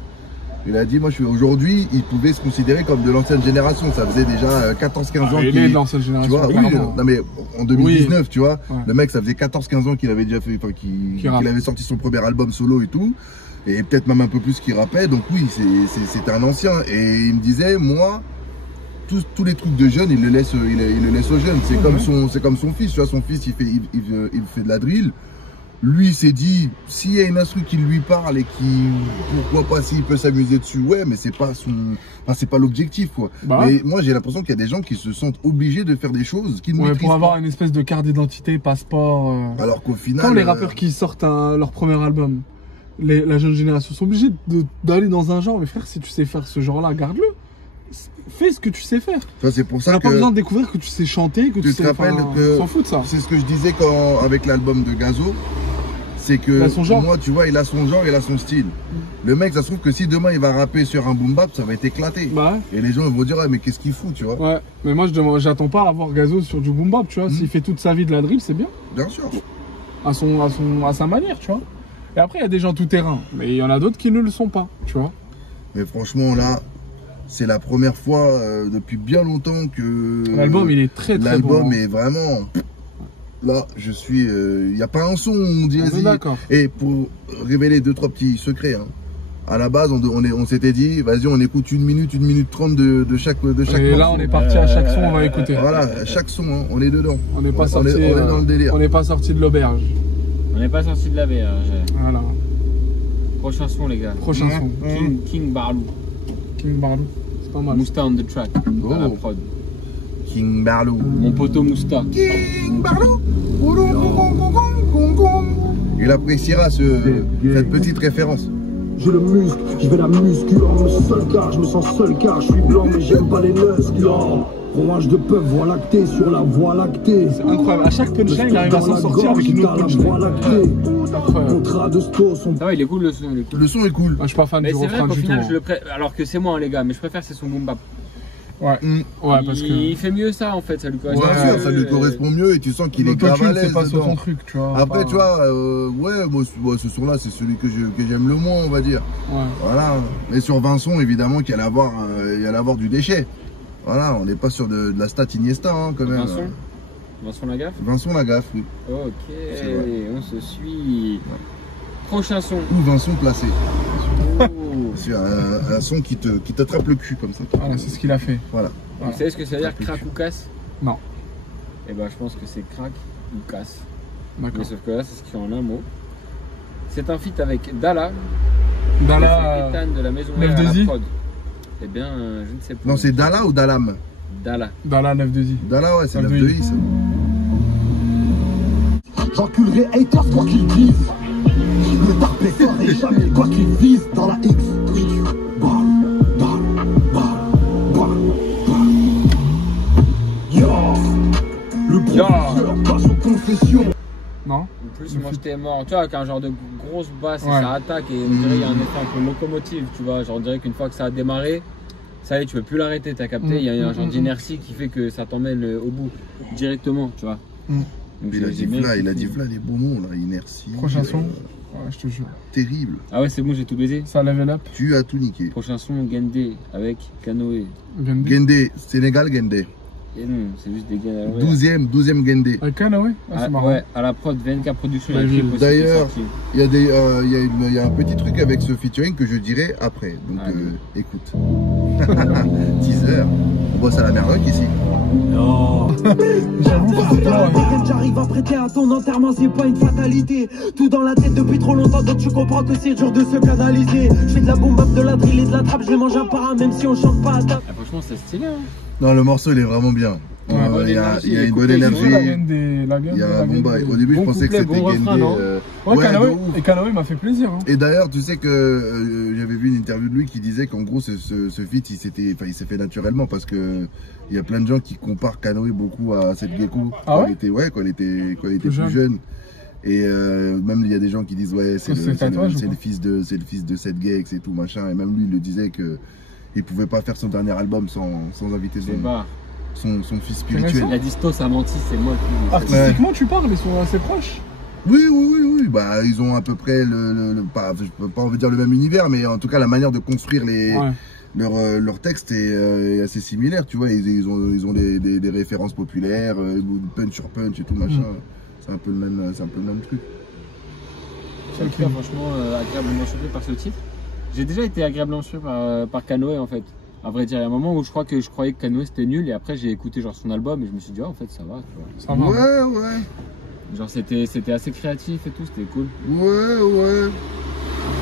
Il a dit, moi, aujourd'hui, il pouvait se considérer comme de l'ancienne génération. Ça faisait déjà 14-15 ans qu'il est de l'ancienne génération. Tu vois, oui, non, mais en 2019, oui. Tu vois, le mec, ça faisait 14-15 ans qu'il avait déjà fait, qu'il avait sorti son premier album solo et tout. Et peut-être même un peu plus qu'il rappait. Donc oui, c'est un ancien. Et il me disait, moi, tous les trucs de jeunes, il le laisse aux jeunes. C'est comme son fils. Tu vois, son fils, il fait de la drill. Lui il s'est dit, s'il y a une instru qui lui parle et pourquoi pas, s'il peut s'amuser dessus, ouais, mais c'est pas l'objectif, quoi. Mais moi, j'ai l'impression qu'il y a des gens qui se sentent obligés de faire des choses qu'ils ne maîtrisent pour avoir pas. une espèce de carte d'identité, passeport. Alors qu'au final. Quand les rappeurs qui sortent leur premier album, la jeune génération sont obligés d'aller dans un genre. Mais frère, si tu sais faire ce genre-là, garde-le. Fais ce que tu sais faire. C'est pour ça on n'a pas besoin de découvrir que tu sais chanter, que tu sais. On s'en fout de ça. C'est ce que je disais avec l'album de Gazo. C'est que moi, tu vois, il a son genre, il a son style. Le mec, ça se trouve que si demain il va rapper sur un boom bap, ça va être éclaté. Et les gens ils vont dire, ah, mais qu'est-ce qu'il fout, tu vois. Ouais, mais moi, j'attends pas à avoir Gazo sur du boom bap, tu vois. S'il fait toute sa vie de la drill, c'est bien. Bien sûr. À sa manière, tu vois. Et après, il y a des gens tout terrain, mais il y en a d'autres qui ne le sont pas, tu vois. Mais franchement, là, c'est la première fois depuis bien longtemps que. L'album, il est très bon. L'album est vraiment. Là, je suis. Il n'y a pas un son, on dirait. D'accord. Et pour révéler 2-3 petits secrets, hein. À la base, on s'était dit, vas-y, on écoute 1 minute 30 de chaque. Et là, on est parti à chaque son, on va écouter. Voilà, à chaque son, hein, on est dedans. On n'est pas sorti. On est dans le délire. On n'est pas sorti de l'auberge. On n'est pas sorti de la berge. Voilà. Prochain son, les gars. Prochain son. King Barlou. King Barlou. C'est pas mal. Mousta on the track. À la prod. King Barlou. Mon poteau Mousta. King Barlou. Il appréciera cette petite référence. j'ai le muscle, je vais la muscu en seul car je me sens seul car je suis blanc mais j'aime pas les muscles. Fromage de peuple, voie lactée sur la voie lactée. C'est incroyable. À chaque punchline, il arrive à s'en sortir avec une autre punchline. Contrat de Sto, son Ça va, il est cool le son. Le son est cool. Moi, je suis pas fan Mais du c'est vrai refrain qu'au du tout. final, hein. je le préfère. Alors que c'est moi, hein, les gars, mais je préfère c'est son boom bap. Ouais, ouais, parce que. Il fait mieux ça en fait, ça lui correspond. Bien sûr, ça lui correspond mieux et tu sens qu'il est grave à L'autotune, l'aise c'est pas sur dedans. ton truc, tu vois. Après, pas- tu vois, ouais, moi, ce son-là, c'est celui que j'aime le moins, on va dire. Ouais. Voilà. Mais sur Vincent, évidemment, qu'il y allait avoir du déchet. Voilà, on n'est pas sur de la stat Iniesta, hein, quand même. Vincent Lagaffe. Vincent Lagaffe, oui. Ok, C'est vrai. on se suit. Prochain son. Ou Vincent placé. Oh. C'est un son qui t'attrape le cul comme ça. Voilà, c'est ce qu'il a fait. Voilà. Vous savez ce que ça veut dire, Crac crack ou casse? Non. Eh ben, je pense que c'est crack ou casse. Mais D'accord. sauf que là, c'est écrit en un mot. C'est un feat avec Dala. Dala. C'est Ethan de la maison 9 mère à de la Zi. prod. Eh bien, je ne sais pas. Non, c'est Dala ou Dalam? Dala. Dala 9 de Zi. Dala, ouais, c'est 9 9 de de I. I, ça. J'enculerai haters quoi qu'ils disent. Le tarpé ferait jamais quoi qu'ils visent dans la X. Le professeur passe aux confessions. Non. En plus, moi j'étais mort. Tu vois, avec un genre de grosse basse et Ouais. ça attaque et on dirait qu'il y a un effet un peu locomotive. Tu vois, genre on dirait qu'une fois que ça a démarré, ça y est, tu peux plus l'arrêter. T'as capté? Il y a un genre d'inertie qui fait que ça t'emmène au bout directement. Tu vois. Donc, Il a j'ai dit bien là, il a kiffé. dit là, les beaux mots, là, inertie. Prochain son. Ouais, je te jure. Terrible. Ah ouais, c'est bon, j'ai tout baisé. Ça level up. Tu as tout niqué. Prochain son, Gendé avec Canoë. Gendé. Gendé, Sénégal, Gendé. Et non, c'est juste des gars à l'envers. 12e Gendé. Avec Canoë. Ouais, Ah, c'est marrant. ouais, à la prod, VNK Production. Ouais, il y a un clip aussi qui est d'ailleurs, sorti. Il y a un petit truc avec ce featuring que je dirai après. Donc Allez. écoute. Teaser. On bosse à la Merloc ici. J'avoue que c'est clair. J'arrive à prêter à ton enterrement, c'est pas une fatalité. Tout dans la tête depuis trop longtemps, donc tu comprends que c'est dur de se canaliser. Je fais de la bombe up, de la drill et de la trappe, je les mange à part, même si on chante pas à table. Ah, franchement, c'est stylé. Hein. Non, le morceau il est vraiment bien. Ouais, Il y a une bonne écoutez, énergie. La Gendé. La Gendé. Il y a un bon bail. Au Ouais, début, je Bon pensais que couplet, c'était bon refrain, Gendé. non Ouais, Canoë. de ouf. Et Canoë m'a fait plaisir. Hein. Et d'ailleurs, tu sais que j'avais vu une interview de lui qui disait qu'en gros, ce feat, il s'est fait naturellement parce que il y a plein de gens qui comparent Canoë beaucoup à Seth Gecko Ah ouais quand il était plus jeune. jeune. Et même il y a des gens qui disent ouais, c'est C'est tatouage, ou le fils de Seth Gex et tout machin. Et même lui, il le disait que il pouvait pas faire son dernier album sans inviter C'est pas. son fils C'est spirituel. La disto, ça a menti, c'est moi qui. Artistiquement, tu parles, ils sont assez proches. Oui. Bah, ils ont à peu près je peux pas envie de dire le même univers, mais en tout cas, la manière de construire Ouais. leur texte est assez similaire, tu vois. Ils ont des références populaires, punch sur punch et tout machin. C'est un peu le même truc. En tout cas, franchement, agréablement surpris par ce titre. J'ai déjà été agréablement surpris par Canoë en fait. À vrai dire, il y a un moment où je croyais que Canoë c'était nul et après j'ai écouté genre son album et je me suis dit, ah, en fait, ça va, tu vois. Ça va. Ouais. Genre, c'était assez créatif et tout, c'était cool. Ouais.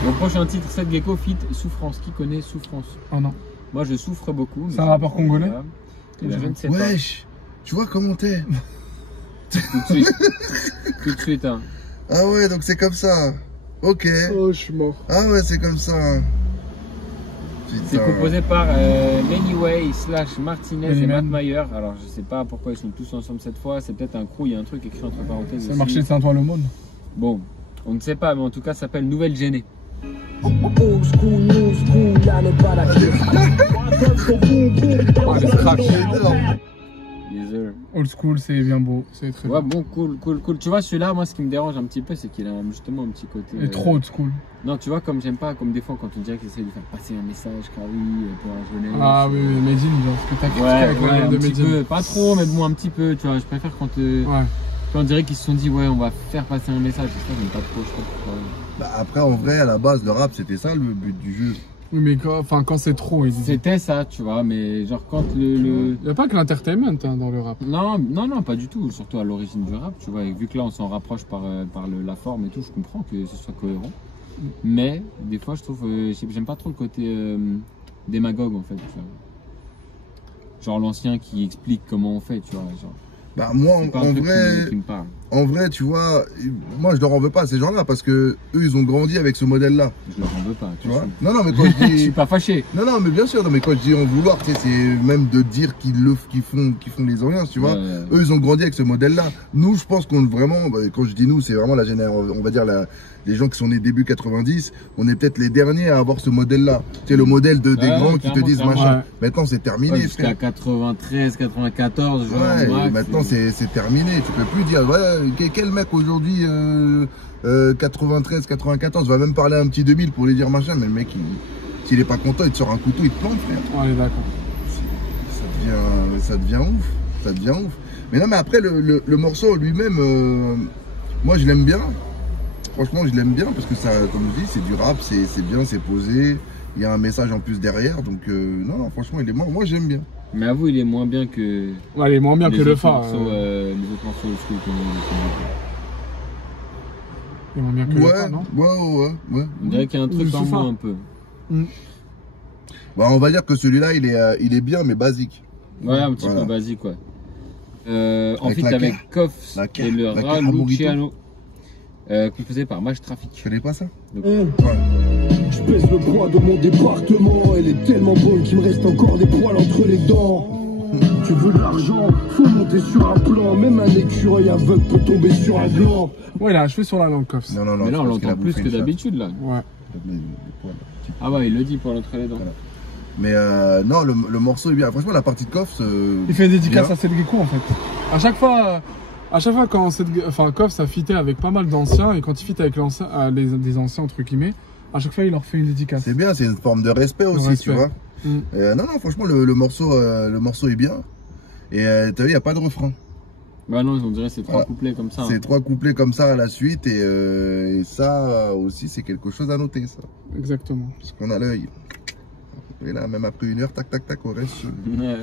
Mon prochain titre, Seth Gecko feat Souffrance. Qui connaît Souffrance? Oh non. Moi, je souffre beaucoup. mais C'est un rappeur congolais? voilà. Eh ben, je ne sais pas. Wesh, tu vois comment t'es? Tout de suite. Tout de suite, hein. Ah ouais, donc c'est comme ça. Ok. Oh, je suis mort. Ah ouais, c'est comme ça. C'est Putain. composé par Manyway / Martinez et Matt Mannyman. Mayer. Alors je sais pas pourquoi ils sont tous ensemble cette fois. C'est peut-être un crew, il y a un truc écrit entre parenthèses. C'est le aussi. marché de Saint-Ouen-le-Monde. Bon, on ne sait pas, mais en tout cas, ça s'appelle Nouvelle Gênée. Old school, new school, là n'est pas la Ah, les scratchs. Désolé. Old school, c'est bien beau. C'est très Ouais, bien. bon, cool. Tu vois, celui-là, moi, ce qui me dérange un petit peu, c'est qu'il a justement un petit côté. Et trop old school. Non, tu vois, comme j'aime pas, comme des fois, quand on dirait qu'ils essaient de faire passer un message, car oui, pour la jeunesse. Ah oui, Medine, genre ce que t'as critiqué Ouais, avec ouais, la un de petit Medine. peu, pas trop, mais bon, un petit peu, tu vois. Je préfère quand Ouais. on dirait qu'ils se sont dit, ouais, on va faire passer un message. Et ça, j'aime pas trop, je crois. Bah, après, en vrai, à la base, le rap, c'était ça le but du jeu. Oui, mais quand c'est trop, il dit. C'était ça, tu vois, mais genre quand le. Il n'y a pas que l'entertainment hein, dans le rap. Non, pas du tout, surtout à l'origine du rap, tu vois, et vu que là on s'en rapproche par la forme et tout, je comprends que ce soit cohérent. Mais des fois, je trouve, j'aime pas trop le côté démagogue en fait, tu vois. Genre l'ancien qui explique comment on fait, tu vois. Genre, Bah, moi, c'est pas en un truc vrai, qui me parle. en vrai, tu vois, moi je leur en veux pas à ces gens-là parce que eux ils ont grandi avec ce modèle-là. Je leur en veux pas. Tu vois. Non, non, mais quand je Je suis dis. pas fâché. Non, non, mais bien sûr, non, mais quand je dis en vouloir, tu sais, c'est même de dire qu'ils font les orients, tu vois. Eux ils ont grandi avec ce modèle-là. Nous, je pense qu'on vraiment, bah, quand je dis nous, c'est vraiment la génération, on va dire les gens qui sont nés début 90, on est peut-être les derniers à avoir ce modèle-là. C'est le modèle des grands qui te disent machin. Ouais. Maintenant c'est terminé, Jusqu'à frère. 93, 94, genre. Ouais, max, maintenant c'est terminé. Tu peux plus dire, ouais, quel mec aujourd'hui 93, 94 va même parler à un petit 2000 pour lui dire machin, mais le mec s'il est pas content, il te sort un couteau, il te plante, frère. On est d'accord. Ça devient ouf. Ça devient ouf. Mais non, mais après le morceau lui-même, moi je l'aime bien. Franchement, je l'aime bien parce que ça, comme je dis, c'est du rap, c'est bien, c'est posé. Il y a un message en plus derrière, donc non, franchement, moi j'aime bien. Mais avoue, il est moins bien que. Ouais, il est moins bien les que le autres phare. morceaux, les autres morceaux old school qu'on Il est moins bien que le phare, non? Ouais. On dirait qu'il y a un truc Le en Soufar. moins un peu. Bah, on va dire que celui-là, il est bien, mais basique. Ouais, un petit Voilà. peu basique, ouais. En Avec fit la avec K. Koffs La K. et le La K Raluciano, composé par Maj Traffic. Tu connais pas ça? Donc, Je pèse le poids de mon département. Elle est tellement bonne qu'il me reste encore des poils entre les dents. Tu veux de l'argent, faut monter sur un plan. Même un écureuil aveugle peut tomber sur un gland. Ouais, il a un cheveu sur la langue, Koffs. Non, mais là, on c'est parce qu'il a l'entend plus bouffé que une chatte. d'habitude, là. Ouais. Les poils. Ah ouais, il le dit pour l'entre les dents. Voilà. Mais non, le morceau est bien. Franchement, la partie de Koffs. Il fait une dédicace bien. à Seth Gecko en fait. À chaque fois quand Koffs a fité avec pas mal d'anciens et quand il fit avec des anciens entre guillemets, à chaque fois il leur fait une dédicace. C'est bien, c'est une forme de respect aussi, respect. tu vois. Non, franchement, le morceau est bien. Et t'as vu, il n'y a pas de refrain. Bah non, on dirait que c'est trois Voilà. couplets comme ça. C'est 3 couplets comme ça à la suite. Et ça aussi, c'est quelque chose à noter, ça. Exactement. Parce qu'on a l'œil. Et là, même après 1 heure, tac, tac, tac, on reste sur, Ouais.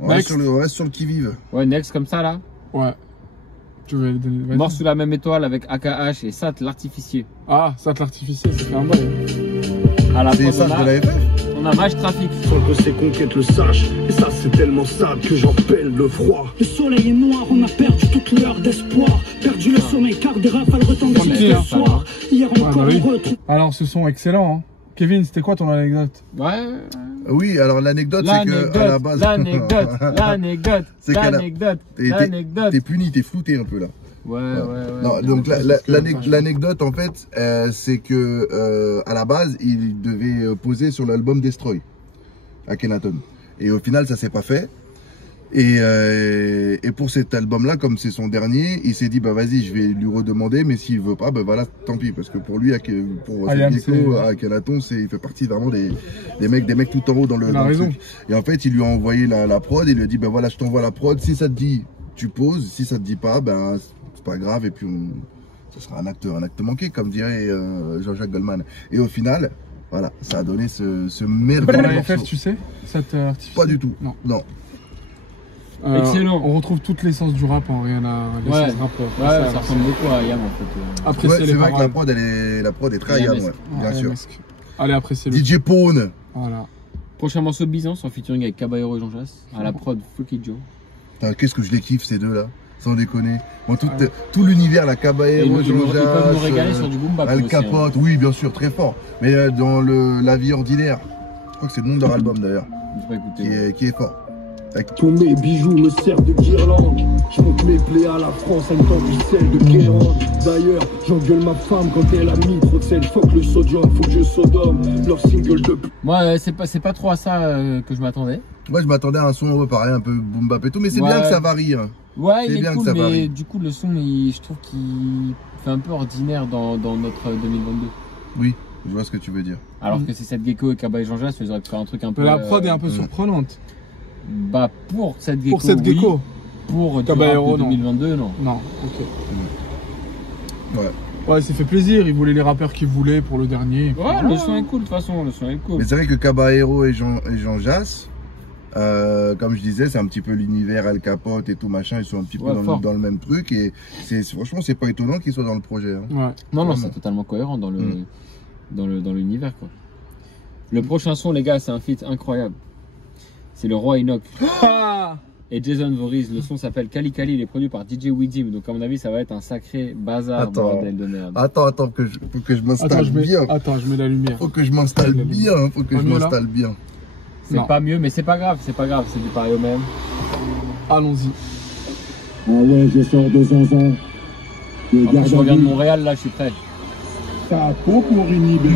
on reste sur le qui-vive. Ouais, next comme ça, là. Ouais. Tu veux donner. vas-y. Mort sous la même étoile avec AKH et Sat l'artificier. Ah, ça l'artificier, ça fait un bail. À la C'est prod, ça, je l'avais fait. on a Maj Traffic. Sans que ces conquêtes le sachent. Et ça, c'est tellement sale que j'en pèle le froid. Le soleil est noir, on a perdu toute lueur d'espoir. Perdu le sommeil car des rafales retentissent Tranquille, le hein. soir. Hier encore bah oui. on retrouve. Alors ce son excellent. Hein. Kevin, c'était quoi ton anecdote? Ouais. Oui, alors l'anecdote, c'est que à la base. L'anecdote, C'est qu'à la- l'anecdote. T'es puni, t'es flouté un peu là. Ouais. Non, donc l'anecdote en fait, c'est que à la base, il devait poser sur l'album Destroy à Kenaton. Et au final, ça s'est pas fait. Et pour cet album-là, comme c'est son dernier, il s'est dit bah vas-y, je vais lui redemander, mais s'il veut pas, bah voilà, tant pis, parce que pour lui, pour Aliam, Gecko, à Kenaton, il fait partie vraiment des mecs tout en haut dans le, Il a dans le raison. truc. Et en fait, il lui a envoyé la prod, il lui a dit bah voilà, je t'envoie la prod, si ça te dit, tu poses, si ça te dit pas, ben c'est pas grave, et puis ça sera un acte manqué, comme dirait Jean-Jacques Goldman. Et au final, voilà, ça a donné ce merveilleux Ton morceau. AFS, tu sais cette artificier? Pas du tout. Non. Non. Excellent. On retrouve toute l'essence du rap en rien à Ouais, l'essence rap. ça ressemble beaucoup à Yam en fait. Appréciez Ouais, les c'est vrai que paroles. la prod est très Ayam, ouais, bien sûr. Allez, appréciez-le. DJ Pone. Voilà. Prochain morceau Byzance en featuring avec Caballero et Jean Jass. À la prod Funky Joe. Putain, qu'est-ce que je les kiffe ces deux là, sans déconner. Moi, tout l'univers, la Et Caballero, ils peuvent nous Jean-Jacques, régaler sur du boom bap Al aussi, hein. Capote, oui, bien sûr, très fort. Mais dans La vie ordinaire, je crois que c'est le nom de leur album d'ailleurs, J'ai pas écouté. qui est fort. Tous mes bijoux me servent de guirlande. Je monte mes plaies à la France, elle me tend du sel de Guérande. D'ailleurs, j'engueule ma femme quand elle a mis trop de sel. Fuck le sodium, faut que je sodome. Leur single de Moi, c'est pas trop à ça que je m'attendais. Moi, je m'attendais à un son pareil, un peu boom bap et tout, mais c'est Ouais. bien que ça varie. Hein. Ouais, C'est il bien est que cool, ça mais varie. du coup, le son, je trouve qu'il fait un peu ordinaire dans notre 2022. Oui, je vois ce que tu veux dire. Alors que c'est Seth Gecko et Caballero et Jean Jass, ils auraient pu faire un truc un peu. La prod est un peu surprenante. Bah, pour Seth Gecko. Pour Seth Gecko. Oui. Pour du Caballero, rap de non. 2022, non. Non, ok. Ouais. Ouais, il s'est fait plaisir. Il voulait les rappeurs qu'il voulait pour le dernier. Et puis Ouais, voilà. le son est cool, de toute façon, le son est cool. Mais c'est vrai que Caballero et Jean Jass, comme je disais, c'est un petit peu l'univers Al Capote et tout machin, ils sont un petit peu Ouais, fort. dans le même truc et franchement c'est pas étonnant qu'ils soient dans le projet. Hein. Ouais. Non, Vraiment. c'est totalement cohérent dans l'univers, quoi. Le prochain son, les gars, c'est un feat incroyable. C'est le Roi Enoch Ah et Jason Voorhees. Le son s'appelle Kali Kali, il est produit par DJ Widim. Donc à mon avis, ça va être un sacré bazar, bordel de merde. Attends, faut que je m'installe bien. Attends, je mets la lumière. Faut que je m'installe bien. C'est pas mieux, mais c'est pas grave, c'est du pareil au même. Allons-y. Ah ouais, je sors de Zanzan. En plus, je reviens de Montréal, là, je suis prêt. Ça pour inhiber.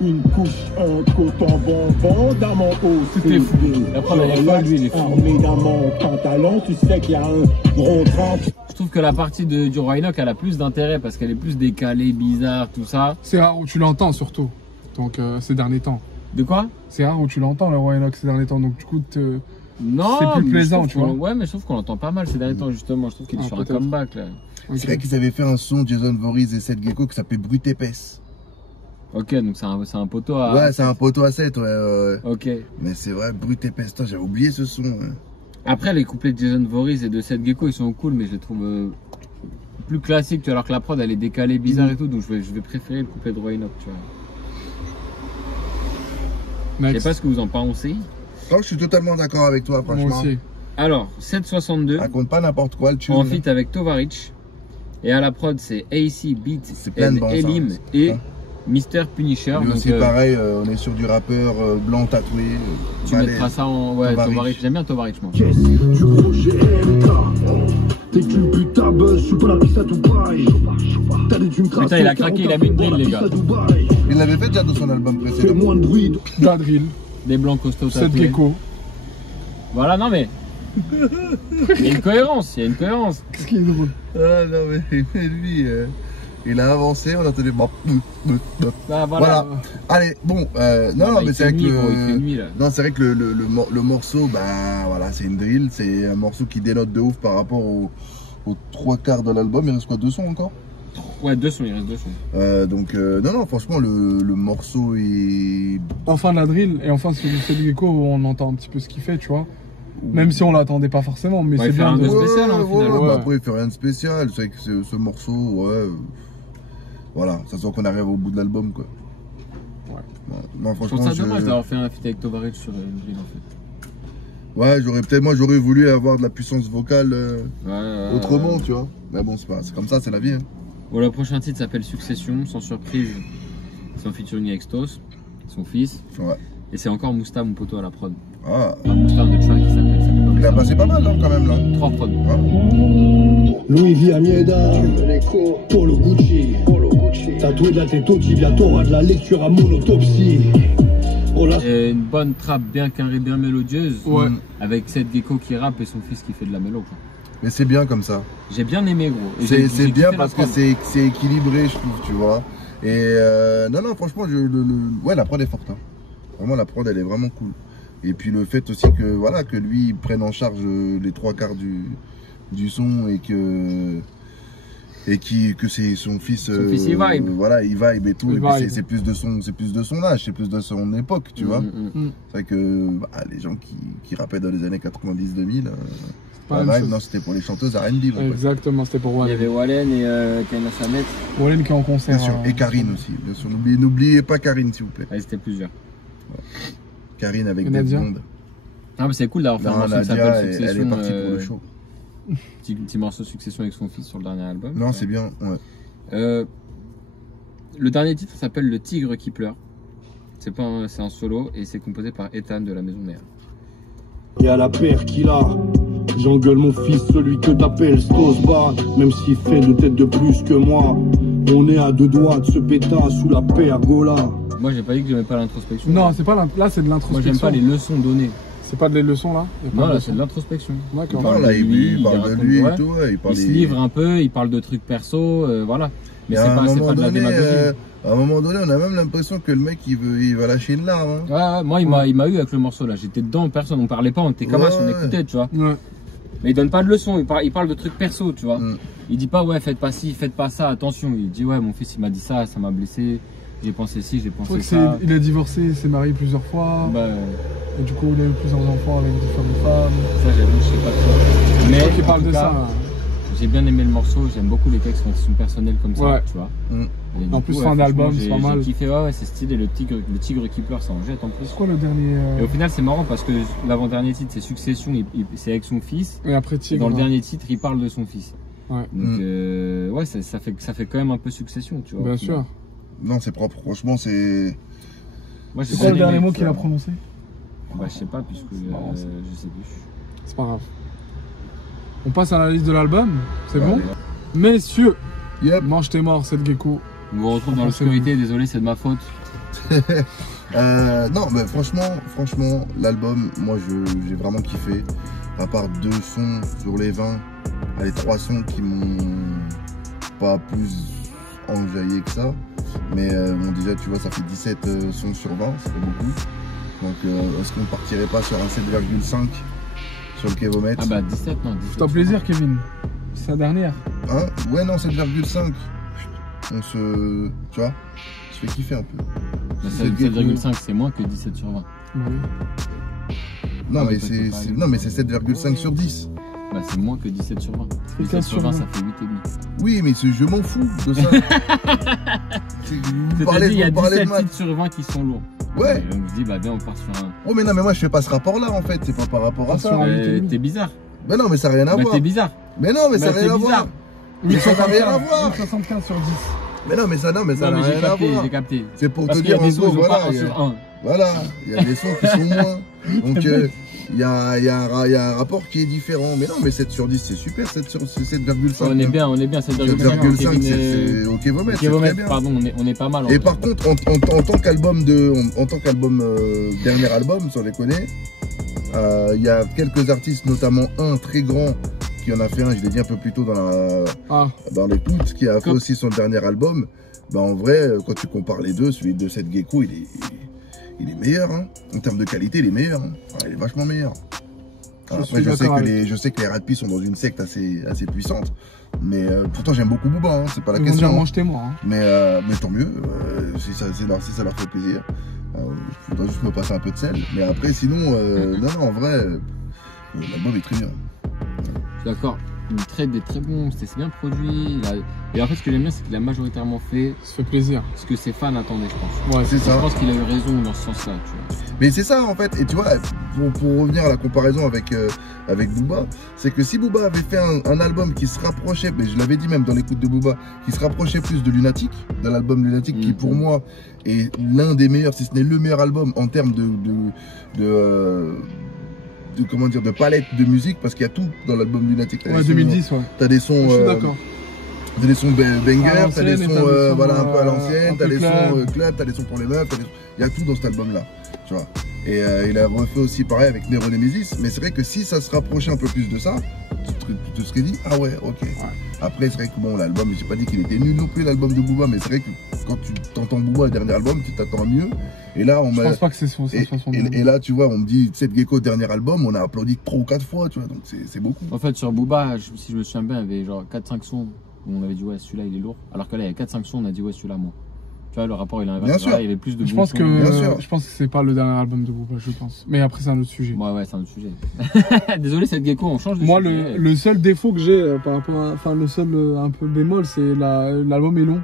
Une couche, un coton bonbon dans mon haut. Tout est fou. Et après, il y a quoi, lui, il est fou. Armé dans mon pantalon, tu sais qu'il y a un gros 30. Je trouve que la partie du Roi Enoch, elle a plus d'intérêt parce qu'elle est plus décalée, bizarre, tout ça. C'est rare où tu l'entends surtout. Donc ces derniers temps. De quoi? C'est rare où tu l'entends, le Roi Enoch, ces derniers temps. Donc du coup, non, c'est plus plaisant, tu vois. Ouais, mais je trouve qu'on l'entend pas mal ces derniers temps, justement. Je trouve qu'il est sur un comeback, là. Okay. C'est vrai qu'ils avaient fait un son, Jason Voorhees et Seth Gecko, qui s'appelait Brute Épaisse. Ok, donc c'est un poteau à... Ouais, c'est un poteau à 7, ouais. Ok. Mais c'est vrai, Brute Épaisse, j'avais oublié ce son. Ouais. Après, les couplets de Jason Voorhees et de Seth Gecko, ils sont cool, mais je les trouve plus classiques, tu vois, alors que la prod, elle est décalée, bizarre et tout, donc je vais préférer le couplet de Roi Enoch, tu vois. Je sais pas ce que vous en pensez. Non, je suis totalement d'accord avec toi, franchement. Moi aussi. Alors, 762. Raconte pas n'importe quoi, le tune. En feat avec Tovarich. Et à la prod, c'est AC Beat, plein de bons, Elim ça. et Mr Punisher. Lui donc, aussi, pareil, on est sur du rappeur blanc tatoué. Tu mettras ça en. Ouais, Tovarich. J'aime bien Tovarich, moi. Du gros GMK. T'es qu'une putain buzz, je suis pas la piste à Dubaï. T'as des thunes Putain, il a craqué, il a mis une drill, les gars. Il l'avait fait déjà dans son album Fais précédent. moins de bruit. De la drill. Des blancs costauds Seth tatoués. Gecko. Voilà, non mais. Il y a une cohérence, Qu'est-ce qui est drôle? Ah non, mais lui, il a avancé, on a entendu. Bah, Voilà. Allez, bon, non, mais c'est vrai que il fait nuit, là. non, c'est vrai que le morceau, bah voilà, c'est une drill, c'est un morceau qui dénote de ouf par rapport aux 3/4 de l'album. Il reste quoi, 2 sons encore? Ouais, 2 sons, il reste 2 sons. Donc non, franchement, le morceau est. Enfin de la drill et enfin celui de Seth Gecko où on entend un petit peu ce qu'il fait, tu vois. Même si on l'attendait pas forcément, mais Ouais, c'est il fait bien un de... peu spécial, hein, au final. Ouais, Ouais. bah après, il fait rien de spécial. C'est vrai que ce morceau, ouais. Voilà, ça sent qu'on arrive au bout de l'album, quoi. Ouais. Non, Je franchement, trouve ça dommage d'avoir fait un feat avec Tovarich sur une drill, en fait. Ouais, moi, j'aurais voulu avoir de la puissance vocale Ouais, autrement, tu vois. Mais bon, c'est comme ça, c'est la vie. Hein. Bon, le prochain titre s'appelle Succession, sans surprise. C'est en featuring avec Stos, son fils. Ouais. Et c'est encore Mousta, mon poteau, à la prod. Ah, Enfin, Mousta de Track, qui s'appelle. il a passé pas mal, hein, quand même, là. 3 prods. Louis Viamieda, Polo Gucci. Tatoué de la tête au tibia, t'auras de la lecture à mon autopsie. Et une bonne trappe bien carrée, bien mélodieuse. Ouais. Avec Seth Gecko qui rappe et son fils qui fait de la mélo, quoi. Mais c'est bien comme ça. J'ai bien aimé, gros. Et C'est j'ai bien kiffé parce la que prod. c'est équilibré, je trouve, tu vois. Et non, franchement, ouais, la prod est forte. Hein. Vraiment, la prod, elle est vraiment cool. Et puis le fait aussi que, voilà, que lui il prenne en charge les 3/4 du son et que c'est son fils. Son fils, il vibe. Voilà, il vibe et tout. Il Et puis vibe. c'est plus de son âge, c'est plus de son époque, tu vois. Mm. C'est vrai que les gens qui rappaient dans les années 90-2000, Pas la la même vibe, chose. non, c'était pour les chanteuses R&B. mon pote. Exactement, c'était pour Il y Wallen. avait Wallen et Kaina Samet. Wallen qui est en concert. Bien sûr, et Karine aussi, bien sûr. N'oubliez pas Karine, s'il vous plaît. Ah, c'était plusieurs. Karine avec Et des Nadia blondes. Ah, mais c'est cool d'avoir fait un Non, morceau qui Nadia, s'appelle elle Succession. est partie pour le show. Petit morceau Succession avec son fils sur le dernier album. Non, c'est bien, ouais. Le dernier titre s'appelle Le Tigre qui pleure. C'est un solo et c'est composé par Ethan de la Maison Mère. Et à la paire qu'il a, j'engueule mon fils, celui que t'appelles Stosba. Même s'il fait 2 têtes de plus que moi, on est à 2 doigts de se péta sous la pergola. Moi, j'ai pas dit que j'aimais pas l'introspection. Non, c'est pas là, c'est de Moi, l'introspection. j'aime pas les leçons données. C'est pas des leçons là. Y a pas Non, de là, leçons. c'est de l'introspection. D'accord. parle Non, là, de lui, il parle de raconte, lui ouais. et tout, ouais. Il se livre un peu, il parle de trucs perso, voilà. Mais Et c'est à un pas de moment la donné, démagogie. à un moment donné, on a même l'impression que le mec, il va lâcher une larme. Hein. Ouais, moi, il m'a eu avec le morceau là. J'étais dedans, personne, on parlait pas, on était comme Ouais, ça, on ouais. écoutait, tu vois. Ouais. Mais il donne pas de leçons, il parle de trucs perso, tu vois. Mm. Il dit pas, ouais, faites pas ci, faites pas ça, attention. Il dit, ouais, mon fils, il m'a dit ça, ça m'a blessé. J'ai pensé ci, j'ai Je pensé crois que ça. il a divorcé, il s'est marié plusieurs fois. Bah, Et du coup, il a eu plusieurs enfants avec différentes femmes. ça, j'avoue, je sais pas trop. Je Mais crois qu'il en parle tout de cas, ça. j'ai bien aimé le morceau, j'aime beaucoup les textes quand ils sont personnels comme ça, Ouais. tu vois. Mm. Et du En plus, coup, fin d'album, franchement, c'est pas mal. J'ai kiffé, ouais, c'est stylé, le tigre qui pleure, ça en jette en plus. C'est quoi le dernier Et au final, c'est marrant parce que l'avant-dernier titre, c'est Succession, c'est avec son fils. Et après Et Tigre. dans le ouais. dernier titre, il parle de son fils. Ouais. Donc, ouais, ça fait quand même un peu Succession, tu vois. Bien sûr. Non, c'est propre. Franchement, c'est. Moi, j'ai C'est quoi le bien dernier aimé, mot tu qu'il a vois. prononcé? Bah, je sais pas, puisque marrant, ça. je sais plus. C'est pas grave. On passe à la liste de l'album, c'est Ouais, bon? ouais. Messieurs, Yep. mange tes morts, cette gecko. On vous retrouve dans l'obscurité, désolé, c'est de ma faute. Non, mais franchement, l'album, moi, j'ai vraiment kiffé. À part 2 sons sur les 20, les 3 sons qui m'ont pas plus enjaillé que ça. Mais bon, déjà, tu vois, ça fait 17 sons sur 20, c'est pas beaucoup. Donc, est-ce qu'on partirait pas sur un 7,5 sur le Kevomètre? Ah bah 17, non, 17. Fais-toi plaisir, Kevin. C'est sa dernière. Hein? Ouais, non, 7,5. On se. Tu vois? Je fais kiffer un peu. Mais C'est le Gecko. 7,5, c'est moins que 17 sur 20. Non, Ah, mais ouais, c'est pas aller. non, mais c'est 7,5 sur 10. Bah, c'est moins que 17 sur 20. 17 4 sur sur 20, 20. ça fait 8,5. Oui, mais je m'en fous de ça. Vous C'est-à-dire, il y a vous parlez de 17 maths. titres sur 20 qui sont lourds. Ouais. Et on se dit, bah, viens, on part sur un. Oh, mais non, mais moi, je fais pas ce rapport-là, en fait. C'est pas par rapport à ça. Sur un 8,5. T'es bizarre. Mais non, mais ça n'a rien à Bah, voir. t'es bizarre. Mais non, mais ça n'a Bah, rien t'es à bizarre. voir. Mais ça n'a rien à voir. 75 sur 10. Mais non, mais ça n'a Non, mais rien j'ai à capté, voir. j'ai capté. C'est pour Parce te qu'il y a dire, en des sons, gros, ils ont pas voilà. 1 sur 1. Voilà, il y a des sons qui sont moins. Donc, il y a un rapport qui est différent. Mais non, mais 7 sur 10, c'est super. 7,5. On est bien, 7,5. 7,5, c'est ok, vous mettre, c'est très bien. Pardon, on est pas mal. en Et vrai. par contre, en tant qu'album dernier album, sans déconner, il y a quelques artistes, notamment un très grand qui en a fait un, je l'ai dit un peu plus tôt dans l'écoute, qui a fait Cop. aussi son dernier album. Bah en vrai, quand tu compares les deux, celui de cette Gecko, il est meilleur. Hein. En termes de qualité, il est meilleur. Hein. Enfin, il est vachement meilleur. Après, je sais que les Rat P sont dans une secte assez puissante. Mais pourtant, j'aime beaucoup Booba, hein, c'est pas la Ils vont question. dire Hein. mange tes morts. Hein. Mais tant mieux, si ça leur fait plaisir. Il faudra juste me passer un peu de sel. Mais après, sinon, non, en vrai, l'album est très bien. D'accord. Il traite des très bons, c'est bien produit. Et en fait, ce que j'aime bien, c'est qu'il a majoritairement fait Ça fait plaisir. ce que ses fans attendaient, je pense. Ouais, C'est ça. Je pense qu'il a eu raison dans ce sens-là, tu vois. Mais c'est ça en fait, et tu vois, pour revenir à la comparaison avec Booba, c'est que si Booba avait fait un album qui se rapprochait, mais je l'avais dit même dans l'écoute de Booba, qui se rapprochait plus de Lunatic, de l'album Lunatic, qui pour moi est l'un des meilleurs, si ce n'est le meilleur album en termes comment dire, de palette de musique, parce qu'il y a tout dans l'album Lunatic. Ouais, 2010, ouais. T'as des sons, Je suis d'accord. t'as des sons bangers, t'as des l'ancienne et sons, t'as des sons, voilà, un peu à un l'ancienne, peu t'as des sons club. club, t'as des sons pour les meufs, il y a tout dans cet album-là, tu vois. Et il a refait aussi pareil avec Nero Nemesis, mais c'est vrai que si ça se rapprochait un peu plus de ça, tu te serais dit, ah ouais, ok. Après, c'est vrai que bon, l'album, j'ai pas dit qu'il était nul non plus, l'album de Booba, mais c'est vrai que quand tu t'entends Booba, le dernier album, tu t'attends à mieux. Et là, Je pense pas que c'est son et là, tu vois, on me dit, cette Gecko, dernier album, on a applaudi 3 ou 4 fois, tu vois, donc c'est beaucoup. En fait, sur Booba, si je me souviens bien, il y avait genre 4-5 sons où on avait dit ouais, celui-là il est lourd. Alors que là, il y a 4-5 sons, on a dit ouais, celui-là moi. Tu vois, le rapport il est inversé. Bien sûr. Là, il y avait plus de Je bons pense sons. que c'est pas le dernier album de Booba, je pense. Mais après, c'est un autre sujet. Ouais, c'est un autre sujet. Désolé, cette Gecko, on change de Moi, sujet. le seul défaut que j'ai par rapport à. Enfin, le seul un peu bémol, c'est l'album est long.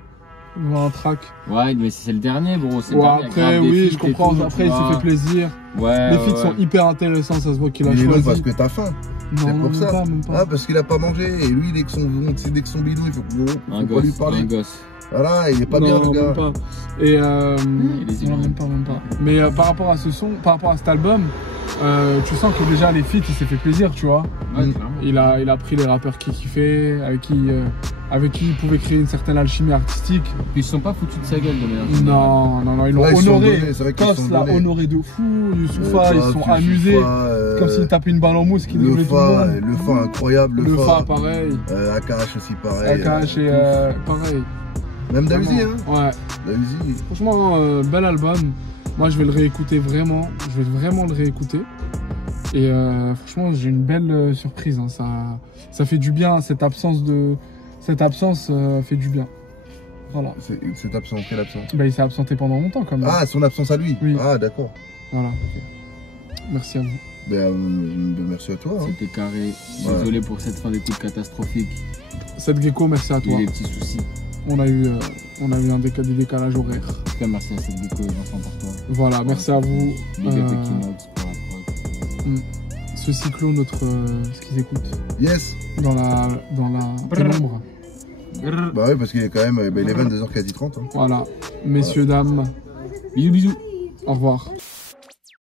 On a un track. Ouais, mais c'est le dernier, gros. C'est le Ouais, dernier, après, grave des oui, feats je et comprends. tout, Après, tu il s'est vois. fait plaisir. Ouais. Les feats ouais. sont hyper intéressants, ça se voit qu'il a Il est long choisi. parce que t'as faim. C'est Non, pour même ça. pas, même pas. Ah, parce qu'il a pas mangé. Et lui, dès que son bidon, il faut Un pas lui gosse, parler. un gosse. Voilà, il est pas non, bien, le même gars. pas. Et il est non, illuminé. même pas. Mais par rapport à ce son, par rapport à cet album, tu sens que déjà les feats, il s'est fait plaisir, tu vois. Ouais, clairement. Il a pris les rappeurs qu'il kiffait, avec qui il pouvait créer une certaine alchimie artistique. Puis ils se sont pas foutus de sa gueule de manière générale. Non, ils l'ont Ouais, ils se sont honoré. donnés, c'est vrai qu'ils se Kos sont l'a donnés. honoré de fou. Youssoufa, ils se sont amusés. Comme s'ils tapaient une balle en mousse qui Le déroulait tout le monde. Fa incroyable, Le Fa, pareil. AKH aussi pareil. AKH et pareil. Même Davizi, hein. Ouais. Davizi. Franchement, bel album. Moi, je vais le réécouter vraiment. Je vais vraiment le réécouter. Et franchement, j'ai une belle surprise. Hein. Ça fait du bien. Cette absence fait du bien. Voilà. Cette absence, quelle absence? Bah, il s'est absenté pendant longtemps quand même. Ah, son absence à lui. Oui. Ah, d'accord. Voilà. Merci à vous. Merci à toi. Hein. C'était carré. Ouais. Désolé pour cette fin d'écoute catastrophique. Cette gecko, merci à Il y a toi. eu des petits soucis. On a eu des décalages horaires. En tout cas, merci à cette gecko et Vincent pour toi. Voilà, merci à vous. Big up Equinox pour la prod. Ceci clôt notre ce qu'ils écoutent Yes. dans la pénombre. Bah ouais, parce qu'il est quand même il est 22h quasi 30. Hein. Voilà, messieurs, dames, Bisous, bisous. au revoir.